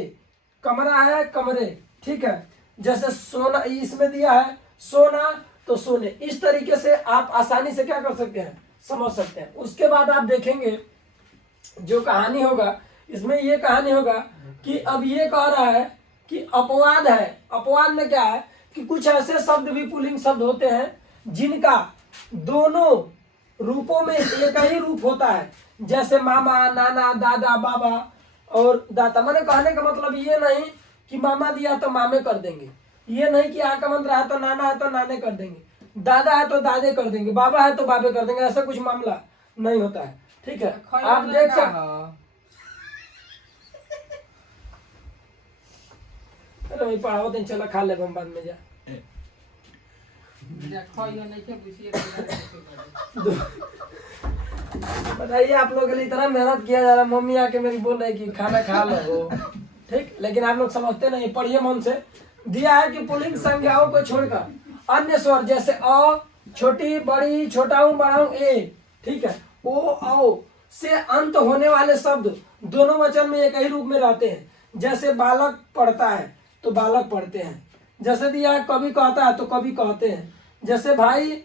कमरा है कमरे, ठीक है। जैसे सोना इसमें दिया है सोना तो सोने, इस तरीके से आप आसानी से क्या कर सकते हैं, समझ सकते हैं। उसके बाद आप देखेंगे जो कहानी होगा इसमें ये कहानी होगा कि अब ये कह रहा है कि अपवाद है। अपवाद में क्या है कि कुछ ऐसे शब्द भी पुल्लिंग शब्द होते हैं जिनका दोनों रूपों में एक ही रूप होता है, जैसे मामा, नाना, दादा, बाबा और दाता। मैंने कहने का मतलब ये नहीं कि मामा दिया तो मामे कर देंगे, ये नहीं कि आकमंत्र है तो नाना है तो नाने कर देंगे, दादा है तो दादे कर देंगे, बाबा है तो बाबे कर देंगे, ऐसा कुछ मामला नहीं होता है, ठीक है। आप देख सकते, अरे भाई पढ़ाओ दिन चला खा ले हम बाद में जा। बताइए आप लोगों के लिए इतना मेहनत किया जा रहा है, मम्मी आके मेरी बोल रही कि खाना खा लो, ठीक, लेकिन आप लोग समझते नहीं। पढ़िए मन से। दिया है कि पुल्लिंग संज्ञाओं को छोड़कर अन्य स्वर जैसे अ, छोटी बड़ी, छोटा हूं बड़ा हूं ए, ठीक है, ओ औ से अंत होने वाले शब्द दोनों वचन में एक ही रूप में रहते हैं। जैसे बालक पढ़ता है तो बालक पढ़ते हैं, जैसे दिया है कवि कहता है तो कवि कहते हैं, जैसे भाई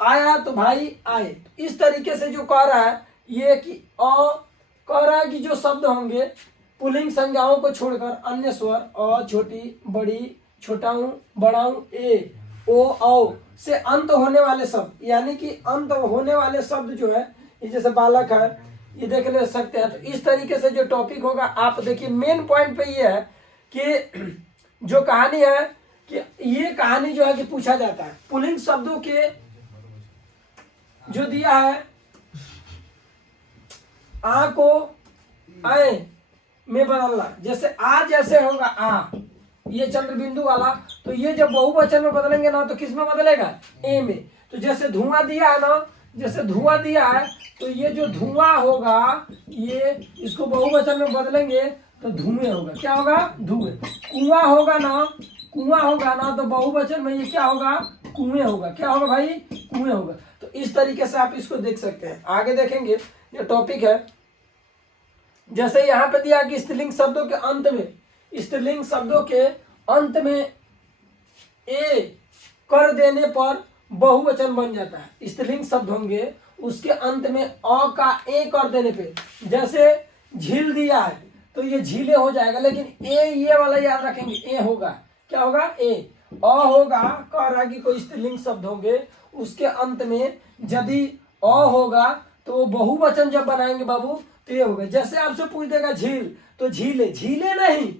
आया तो भाई आए। इस तरीके से जो कह रहा है ये कि कह रहा है कि जो शब्द होंगे पुल्लिंग संज्ञाओं को छोड़कर अन्य स्वर अ, छोटी बड़ी, छोटा हूं बड़ा हूं ए, ओ औ से अंत होने वाले शब्द, यानी कि अंत होने वाले शब्द जो है ये जैसे बालक है ये देख ले सकते हैं। तो इस तरीके से जो टॉपिक होगा आप देखिए मेन पॉइंट पे ये है कि जो कहानी है कि ये कहानी जो है कि पूछा जाता है पुल्लिंग शब्दों के जो दिया है आ को आए में बदलना। जैसे आ जैसे होगा आ, ये चंद्र बिंदु वाला, तो ये जब बहुवचन में बदलेंगे ना तो किस में बदलेगा, ए में। तो जैसे धुआं दिया है ना, जैसे धुआं दिया है तो ये जो धुआं होगा ये इसको बहुवचन में बदलेंगे तो धुएं होगा, क्या होगा, धुएं। कुआं होगा ना, कुआं होगा ना तो बहुवचन में ये क्या होगा, कुएं होगा, क्या होगा भाई, कुएं होगा। तो इस तरीके से आप इसको देख सकते हैं। आगे देखेंगे जो टॉपिक है, जैसे यहाँ पे दिया कि स्त्रीलिंग शब्दों के अंत में, स्त्रीलिंग शब्दों के अंत में ए कर देने पर बहुवचन बन जाता है। स्त्रीलिंग शब्द होंगे उसके अंत में अ का ए कर देने पे, जैसे झील दिया है तो ये झीले हो जाएगा, लेकिन ए ये वाला याद रखेंगे, ए होगा, क्या होगा, ए। अ होगा, कह रहा कि कोई स्त्रीलिंग शब्द होंगे उसके अंत में यदि अ होगा तो वो बहुवचन जब बनाएंगे बाबू तो ये होगा। जैसे आपसे पूछ देगा झील तो झीले, झीले नहीं,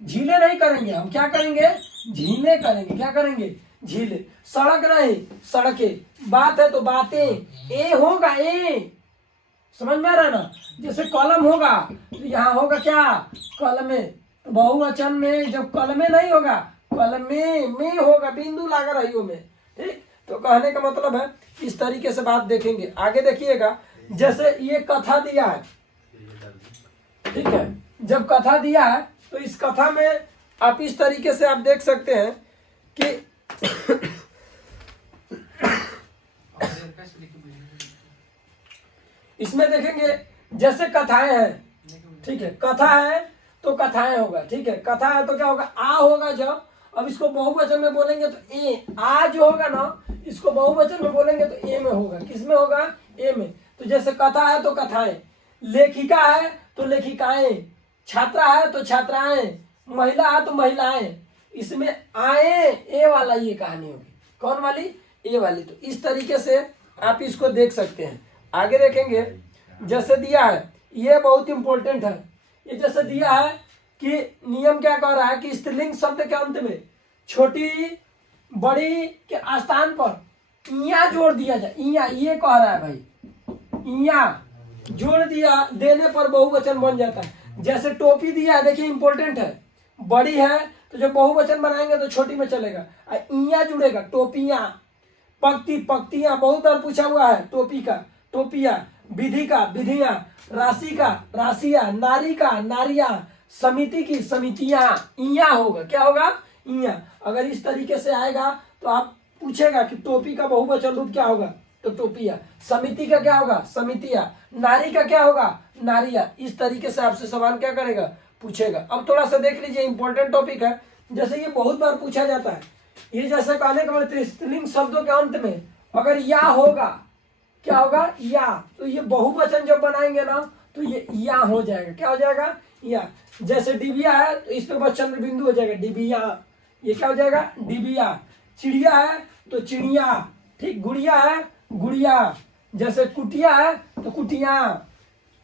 झीले नहीं करेंगे हम, क्या करेंगे, झीले करेंगे, क्या करेंगे, झीले। सड़क नहीं, सड़के। बात है तो बातें, ए होगा, ए, समझ में आ रहा है ना। जैसे कलम होगा तो यहाँ होगा क्या, कलमे। तो बहुवचन में जब कलमे नहीं होगा, कलमे में होगा, बिंदु लगा रही हो में, ठीक। तो कहने का मतलब है इस तरीके से बात देखेंगे। आगे देखिएगा, जैसे ये कथा दिया है, ठीक है, जब कथा दिया है तो इस कथा में आप इस तरीके से आप देख सकते हैं कि इसमें देखेंगे जैसे कथाएं हैं, ठीक है, कथा है तो कथाएं होगा, ठीक है, कथा है तो क्या होगा, आ होगा जब। अब इसको बहुवचन में बोलेंगे तो ए, आ जो होगा ना इसको बहुवचन में बोलेंगे तो ए में होगा, किस में होगा, ए में। तो जैसे कथा है तो कथाएं, लेखिका है तो लेखिकाएं, छात्रा है तो छात्राएं, महिला है तो महिलाएं। इसमें आए ए वाला ये कहानी होगी, कौन वाली, ए वाली। तो इस तरीके से आप इसको देख सकते हैं। आगे देखेंगे, जैसे दिया है, ये बहुत इंपॉर्टेंट है। ये जैसे दिया है कि नियम क्या कह रहा है कि स्त्रीलिंग शब्द के अंत में छोटी बड़ी के स्थान पर इया जोड़ दिया जाए, इया, ये कह रहा है भाई, इया जोड़ दिया देने पर बहुवचन बन जाता है। जैसे टोपी दिया है, देखिए इंपॉर्टेंट है, बड़ी है तो जब बहुवचन बनाएंगे तो छोटी में चलेगा, इया जुड़ेगा, टोपियां। पक्ति, पक्तियां, बहुत बार पूछा हुआ है, टोपी का टोपिया, विधि का विधियां, राशि का राशियां, नारी का नारियां, समिति की समितियां, इया होगा, क्या होगा, इया। अगर इस तरीके से आएगा तो आप पूछेगा कि टोपी का बहुवचन रूप क्या होगा, तो टोपिया। समिति का क्या होगा, समितियां। नारी का क्या होगा, नारिया। इस तरीके से आपसे सवाल क्या करेगा, पूछेगा। अब थोड़ा सा देख लीजिए, इंपॉर्टेंट टॉपिक है। जैसे ये बहुत बार पूछा जाता है, ये जैसे कहने का मतलब स्त्रीलिंग शब्दों के अंत में अगर या होगा, क्या होगा, या, तो ये बहुवचन जब बनाएंगे ना तो ये या हो जाएगा। क्या हो जाएगा, या। जैसे डिबिया है तो इस पे बस चंद्र बिंदु हो जाएगा, डिबिया। ये क्या हो जाएगा, डिबिया। चिड़िया है तो चिड़िया, ठीक। गुड़िया है, गुड़िया। जैसे कुटिया है तो कुटिया,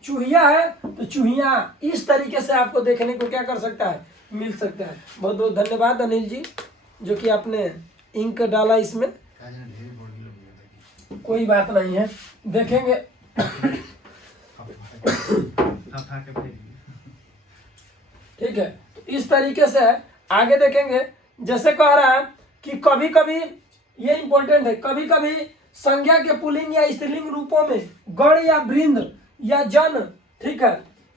चूहिया है तो चूहिया। इस तरीके से आपको देखने को क्या कर सकता है, मिल सकता है। बहुत बहुत धन्यवाद अनिल जी, जो कि आपने इंक डाला इसमें। कोई बात नहीं है, देखेंगे। ठीक है, तो इस तरीके से है। आगे देखेंगे, जैसे कह रहा है कि कभी कभी, ये इंपॉर्टेंट है, कभी कभी संज्ञा के पुल्लिंग या स्त्रीलिंग रूपों में गण या वृंद या जन, ठीक है,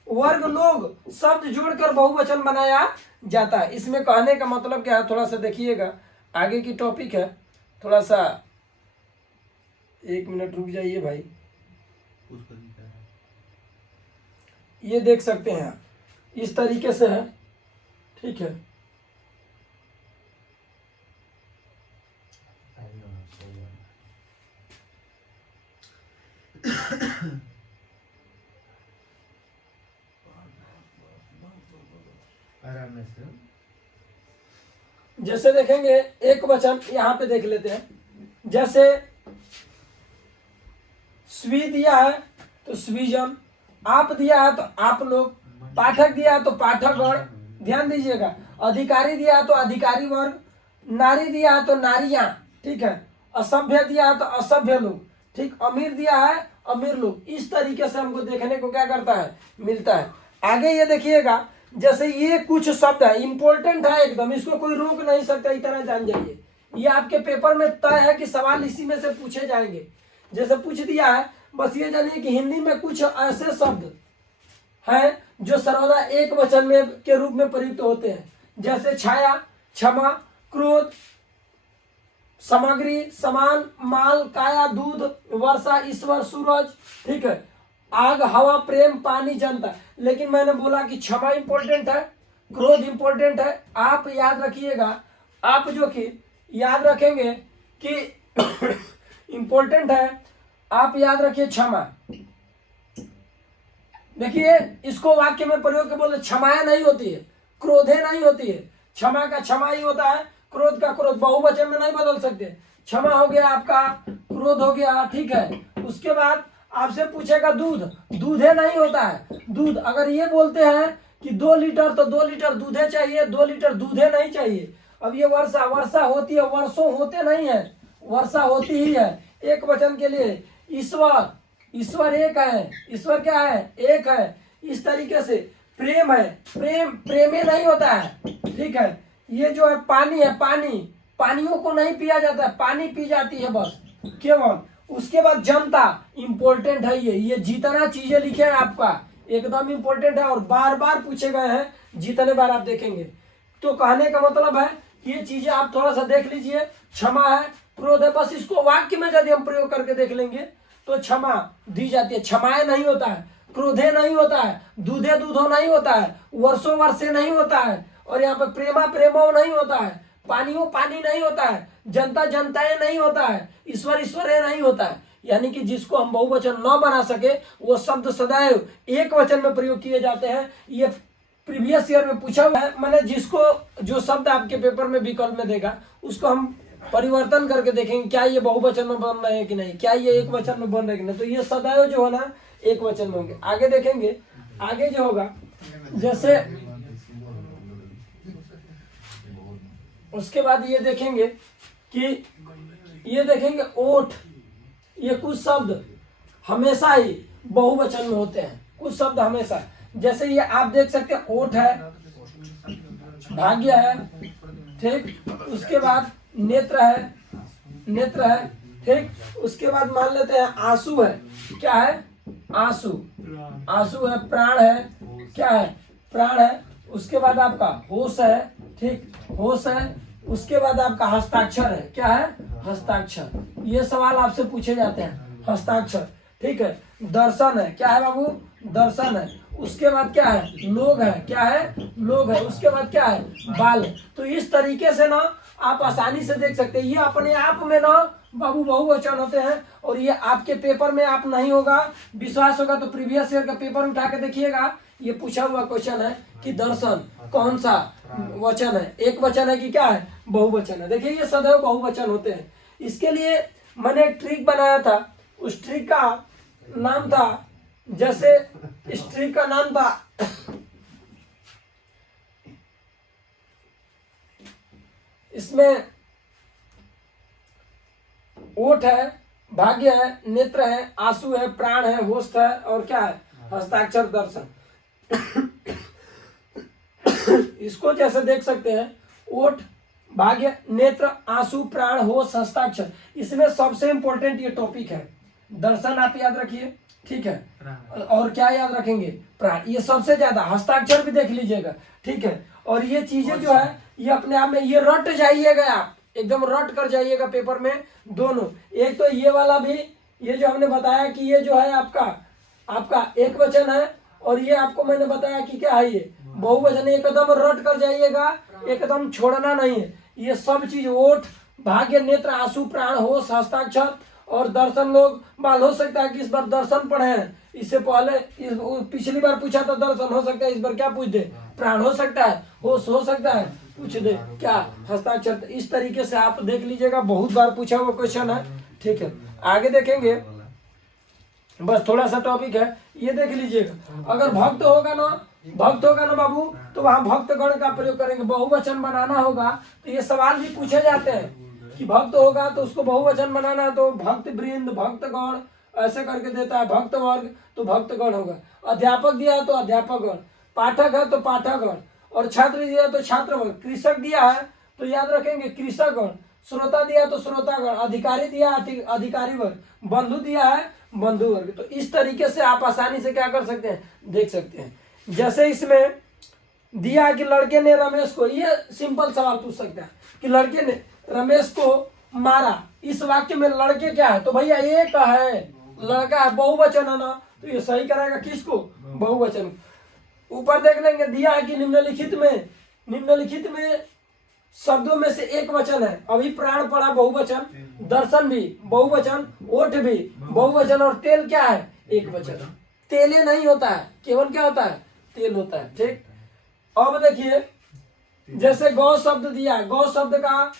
वर्ग, लोग शब्द जोड़कर बहुवचन बनाया जाता है। इसमें कहने का मतलब क्या है, थोड़ा सा देखिएगा, आगे की टॉपिक है। थोड़ा सा 1 मिनट रुक जाइए भाई, ये देख सकते हैं आप, इस तरीके से है, ठीक है। जैसे देखेंगे एक वचन यहाँ पे देख लेते हैं। जैसे स्वी दिया है तो स्वीजन, आप दिया है तो आप लोग, पाठक दिया है तो पाठकगण, ध्यान दीजिएगा। अधिकारी दिया है तो अधिकारी वर्ग, नारी दिया है तो नारियां, ठीक है। असभ्य दिया है तो असभ्य लोग, ठीक। अमीर दिया है अमीर लोग। इस तरीके से हमको देखने को क्या करता है, मिलता है। आगे ये देखिएगा, जैसे ये कुछ शब्द है, इंपॉर्टेंट है एकदम, इसको कोई रोक नहीं सकता, इतना जान जाइए। ये आपके पेपर में तय है कि सवाल इसी में से पूछे जाएंगे। जैसे पूछ दिया है, बस ये जानिए कि हिंदी में कुछ ऐसे शब्द हैं जो सर्वदा एक वचन में के रूप में प्रयुक्त होते हैं। जैसे छाया, क्षमा, क्रोध, सामग्री, समान, माल, काया, दूध, वर्षा, ईश्वर, सूरज, ठीक है। आग, हवा, प्रेम, पानी, जनता। लेकिन मैंने बोला कि क्षमा इंपॉर्टेंट है, क्रोध इंपॉर्टेंट है। आप याद रखिएगा, आप जो कि याद रखेंगे कि इंपॉर्टेंट है, आप याद रखिए क्षमा। देखिए, इसको वाक्य में प्रयोग के बोले क्षमाएं नहीं होती है, क्रोधे नहीं होती है। क्षमा का क्षमा ही होता है, क्रोध का क्रोध। बहुवचन में नहीं बदल सकते। क्षमा हो गया आपका, क्रोध हो गया, ठीक है। उसके बाद आपसे पूछेगा दूध, दूधे नहीं होता है, दूध। अगर ये बोलते हैं कि 2 लीटर तो 2 लीटर दूधे चाहिए, 2 लीटर दूधे नहीं चाहिए। अब ये वर्षा, वर्षा होती है, वर्षों होते नहीं है, वर्षा होती ही है। एक वचन के लिए ईश्वर, ईश्वर एक है, ईश्वर क्या है, एक है। इस तरीके से प्रेम है, प्रेम प्रेमे नहीं होता है, ठीक है। ये जो है पानी है, पानी, पानियों को नहीं पिया जाता है, पानी पी जाती है बस, केवल। उसके बाद जनता, इंपॉर्टेंट है। ये जितना चीजें लिखे हैं आपका एकदम इंपॉर्टेंट है और बार बार पूछे गए हैं, जितने बार आप देखेंगे। तो कहने का मतलब है ये चीजें आप थोड़ा सा देख लीजिए। क्षमा है, क्रोध है, बस इसको वाक्य में यदि हम प्रयोग करके देख लेंगे तो क्षमा दी जाती है। क्षमाएं नहीं होता है, क्रोधे नहीं होता है, दूधे दूधो नहीं होता है, वर्षों वर्षे नहीं होता है, और यहाँ पे प्रेमा प्रेमो नहीं होता है, पानियों पानी नहीं होता है, जनता जनताएं नहीं होता है, ईश्वर ईश्वरे नहीं होता है। यानी कि जिसको हम बहुवचन न बना सके वो शब्द सदैव एक वचन में प्रयोग किए जाते हैं। ये प्रीवियस ईयर में पूछा हुआ है, मैंने जिसको जो शब्द आपके पेपर में विकल्प में देगा उसको हम परिवर्तन करके देखेंगे क्या ये बहुवचन में बन रहे हैं कि नहीं, क्या ये एक वचन में बन रहे हैं कि नहीं। तो ये सदैव जो है ना एक वचन में होंगे। आगे देखेंगे, आगे जो होगा, जैसे उसके बाद ये देखेंगे कि ये देखेंगे ओठ, ये कुछ शब्द हमेशा ही बहुवचन में होते हैं, कुछ शब्द हमेशा। जैसे ये आप देख सकते हैं, ओठ है, भाग्य है, ठीक। उसके बाद नेत्र है, नेत्र है, ठीक। उसके बाद मान लेते हैं आंसू है, क्या है, आंसू, आंसू है। प्राण है, क्या है, प्राण है। उसके बाद आपका होश है, ठीक, होश है। उसके बाद आपका हस्ताक्षर है, क्या है, हस्ताक्षर। ये सवाल आपसे पूछे जाते हैं, हस्ताक्षर, ठीक है। दर्शन है, क्या है बाबू, दर्शन है। उसके बाद क्या है, लोग है, क्या है, लोग है, उसके बाद क्या है, बाल है। तो इस तरीके से ना आप आसानी से देख सकते हैं। ये अपने आप में ना बाबू बहुवचन होते हैं, और ये आपके पेपर में आप नहीं होगा, विश्वास होगा तो प्रीवियस ईयर का पेपर उठा के देखिएगा। ये पूछा हुआ क्वेश्चन है कि दर्शन कौन सा वचन है, एक वचन है कि क्या है, बहुवचन है। देखिए ये सदैव बहुवचन होते हैं। इसके लिए मैंने एक ट्रिक बनाया था, उस ट्रिक का नाम था, जैसे इस ट्रिक का नाम था इसमें ओठ है, भाग्य है, नेत्र है, आंसू है, प्राण है, होश है, और क्या है, हस्ताक्षर, दर्शन। इसको जैसे देख सकते हैं, ओठ, भाग्य, नेत्र, आंसू, प्राण, होश, हस्ताक्षर। इसमें सबसे इंपॉर्टेंट ये टॉपिक है। दर्शन आप याद रखिए, ठीक है, और क्या याद रखेंगे, प्राण। ये सबसे ज्यादा, हस्ताक्षर भी देख लीजिएगा, ठीक है। और ये चीजें जो है ये अपने आप में ये रट जाइएगा, आप एकदम रट कर जाइएगा पेपर में दोनों। एक तो ये वाला भी, ये जो हमने बताया कि ये जो है आपका एक वचन है, और ये आपको मैंने बताया कि क्या है, ये बहुवचन। एकदम रट कर जाइएगा, एकदम छोड़ना नहीं है। ये सब चीज, ओठ, भाग्य, नेत्र, आंसू, प्राण, होश, हस्ताक्षर और दर्शन। लोग बाल हो सकता है कि इस बार दर्शन पढ़े हैं, इससे पहले पिछली बार पूछा तो दर्शन, हो सकता है इस बार क्या पूछ दे, प्राण हो सकता है, होश हो सकता है, पूछ दे क्या, हस्ताक्षर। इस तरीके से आप देख लीजिएगा, बहुत बार पूछा हुआ क्वेश्चन है, ठीक है। आगे देखेंगे, बस थोड़ा सा टॉपिक है, ये देख लीजिएगा। अगर भक्त होगा ना बाबू, तो वहां भक्तगण का प्रयोग करेंगे। बहुवचन बनाना होगा तो ये सवाल भी पूछे जाते हैं कि भक्त होगा तो उसको बहुवचन बनाना, तो भक्त वृंद, भक्तगण ऐसे करके देता है। भक्त वर्ग तो भक्तगण होगा। अध्यापक दिया तो अध्यापकगण, पाठक है तो पाठकगण, और छात्र दिया तो छात्र वर्ग, कृषक दिया है तो याद रखेंगे कृषकगण, श्रोता दिया तो श्रोतागण, अधिकारी दिया अधिकारी वर्ग, बंधु दिया है बंधु वर्ग। तो इस तरीके से आप आसानी से क्या कर सकते हैं, देख सकते हैं। जैसे इसमें दिया कि लड़के ने रमेश को, ये सिंपल सवाल पूछ सकता है कि लड़के ने रमेश को मारा। इस वाक्य में लड़के क्या है, तो भैया एक है, लड़का है, बहुवचन है ना, तो ये सही कराएगा किसको, बहुवचन। ऊपर देख लेंगे, दिया है कि निम्नलिखित में शब्दों में से एक वचन है। अभी प्राण पड़ा बहुवचन, दर्शन भी बहुवचन, ओठ भी बहुवचन, और तेल क्या है, एक वचन। तेले नहीं होता है, केवल क्या होता है, तेल होता है, ठीक। अब देखिए, जैसे गौ शब्द दिया, गौ शब्द का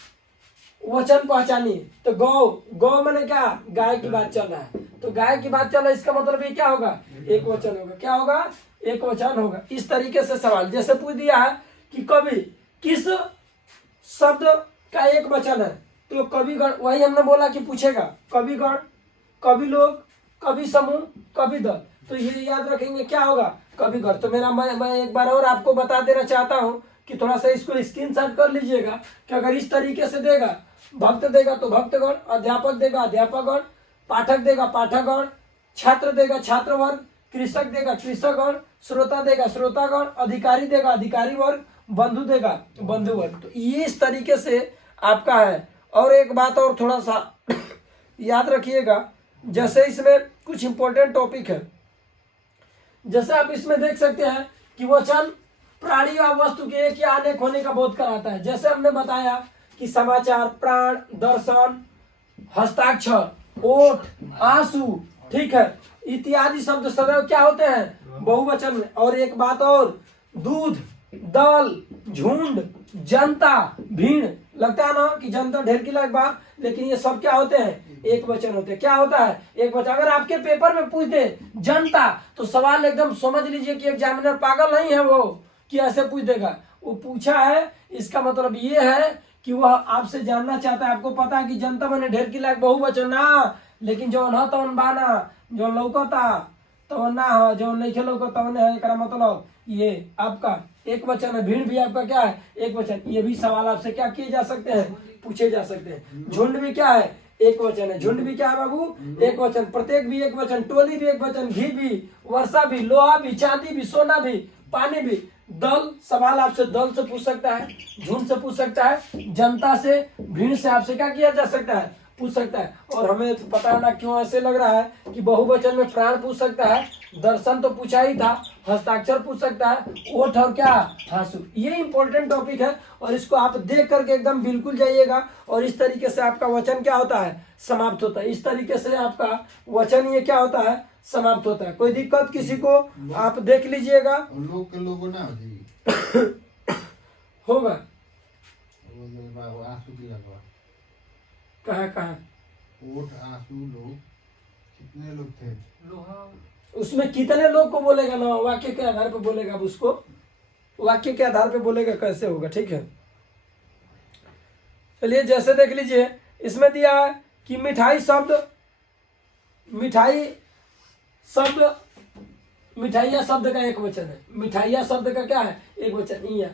वचन पहचानिए। तो गौ मैंने क्या, गाय की बात चल रहा है, तो गाय की बात चल रहा है, इसका मतलब ये क्या होगा, एक वचन होगा। क्या होगा, एक वचन होगा। इस तरीके से सवाल जैसे पूछ दिया है कि कवि किस शब्द का एक वचन है, तो कविगण, वही हमने बोला कि पूछेगा, कविगण, कवि लोग, कवि समूह, कवि दल। तो ये याद रखेंगे क्या होगा, कविगण। तो मैं एक बार और आपको बता देना चाहता हूं कि थोड़ा सा इसको स्क्रीनशॉट कर लीजिएगा कि अगर इस तरीके से देगा, भक्त देगा तो भक्तगण, अध्यापक देगा अध्यापकगण, पाठक देगा पाठकगण, छात्र देगा छात्र वर्ग, कृषक देगा कृषकगण, श्रोता देगा श्रोतागण, अधिकारी देगा अधिकारी वर्ग, बंधु देगा बंधु वर्ग। तो ये इस तरीके से आपका है। और एक बात और थोड़ा सा याद रखिएगा, जैसे इसमें कुछ इंपॉर्टेंट टॉपिक है, जैसे आप इसमें देख सकते हैं कि वचन प्राणी या वस्तु के एक या अनेक होने का बोध कराता है। जैसे हमने बताया कि समाचार, प्राण, दर्शन, हस्ताक्षर, ओठ, आंसू, ठीक है, इत्यादि शब्द सदैव क्या होते हैं, बहुवचन में। और एक बात और, दूध, दल, झुंड, जनता, भीड़। लगता है ना कि जनता ढेर की लग बात, लेकिन ये सब क्या होते हैं, एक वचन होते हैं। क्या होता है, एक वचन। अगर आपके पेपर में पूछ दे जनता, तो सवाल एकदम समझ लीजिए कि एग्जामिनर पागल नहीं है वो कि ऐसे पूछ देगा। वो पूछा है, इसका मतलब ये है कि वह आपसे जानना चाहता है। आपको पता है कि जनता मैंने ढेर की लायक बहुवचन ना, लेकिन जो न तवन बाना, जो लौकता तो ना हो, जो नहीं खेलो को तवन है, एकरा मतलब ये आपका एक वचन है। भीड़ भी आपका क्या है, एक वचन। ये भी सवाल आपसे क्या किए जा सकते हैं, पूछे जा सकते हैं। झुंड भी क्या है, एक वचन है। झुंड भी क्या है बाबू, एक वचन। प्रत्येक भी एक वचन, टोली भी एक वचन, घी भी, वर्षा भी, लोहा भी, चांदी भी, सोना भी, पानी भी। दल, सवाल आपसे दल से पूछ सकता है, झुंड से पूछ सकता है, जनता से, भीड़ से आपसे क्या किया जा सकता है, पूछ सकता है। और हमें पता है ना क्यों ऐसे लग रहा है कि बहुवचन में प्राण पूछ सकता है, दर्शन तो पूछा ही था, हस्ताक्षर पूछ सकता है, ओठ और क्या हाँसू। ये इंपॉर्टेंट टॉपिक है और इसको आप देख करके एकदम बिल्कुल जाइएगा और इस तरीके से आपका वचन क्या होता है, समाप्त होता है। इस तरीके से आपका वचन ये क्या होता है, समाप्त होता है। कोई दिक्कत किसी को आप देख लीजिएगा। और लोग के लोगों ना हो जी होगा वो आंसू की लगवा कहाँ कहाँ ओठ आंसू लोग कितने लोग थे? लोहा उसमें कितने लोग को बोलेगा ना, वाक्य के आधार पे बोलेगा। अब उसको वाक्य के आधार पे बोलेगा, कैसे होगा, ठीक है। चलिए जैसे देख लीजिए, इसमें दिया है कि मिठाई शब्द, मिठाइया शब्द का एक वचन है। मिठाइया शब्द का क्या है, एक वचन। इया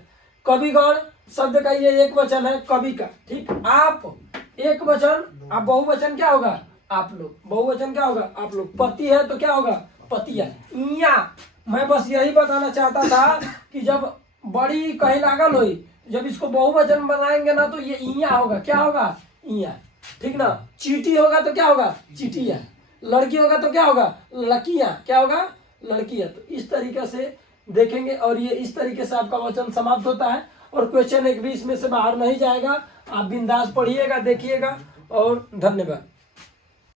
कविगण शब्द का ये एक वचन है, कवि का, ठीक। आप एक वचन, आप बहुवचन क्या होगा, आप लोग। बहुवचन क्या होगा, आप लोग। पति है तो क्या होगा, पतिया। इया मैं बस यही बताना चाहता था कि जब बड़ी कहीं लागल हुई, जब इसको बहुवचन बनाएंगे ना तो ये इया होगा, क्या होगा, इया, ठीक ना। चीटी होगा तो क्या होगा, चीटिया। लड़की होगा तो क्या होगा, लड़कियां, क्या होगा, लड़कियां। तो इस तरीके से देखेंगे और ये इस तरीके से आपका वचन समाप्त होता है और क्वेश्चन एक भी इसमें से बाहर नहीं जाएगा। आप बिंदास पढ़िएगा, देखिएगा और धन्यवाद।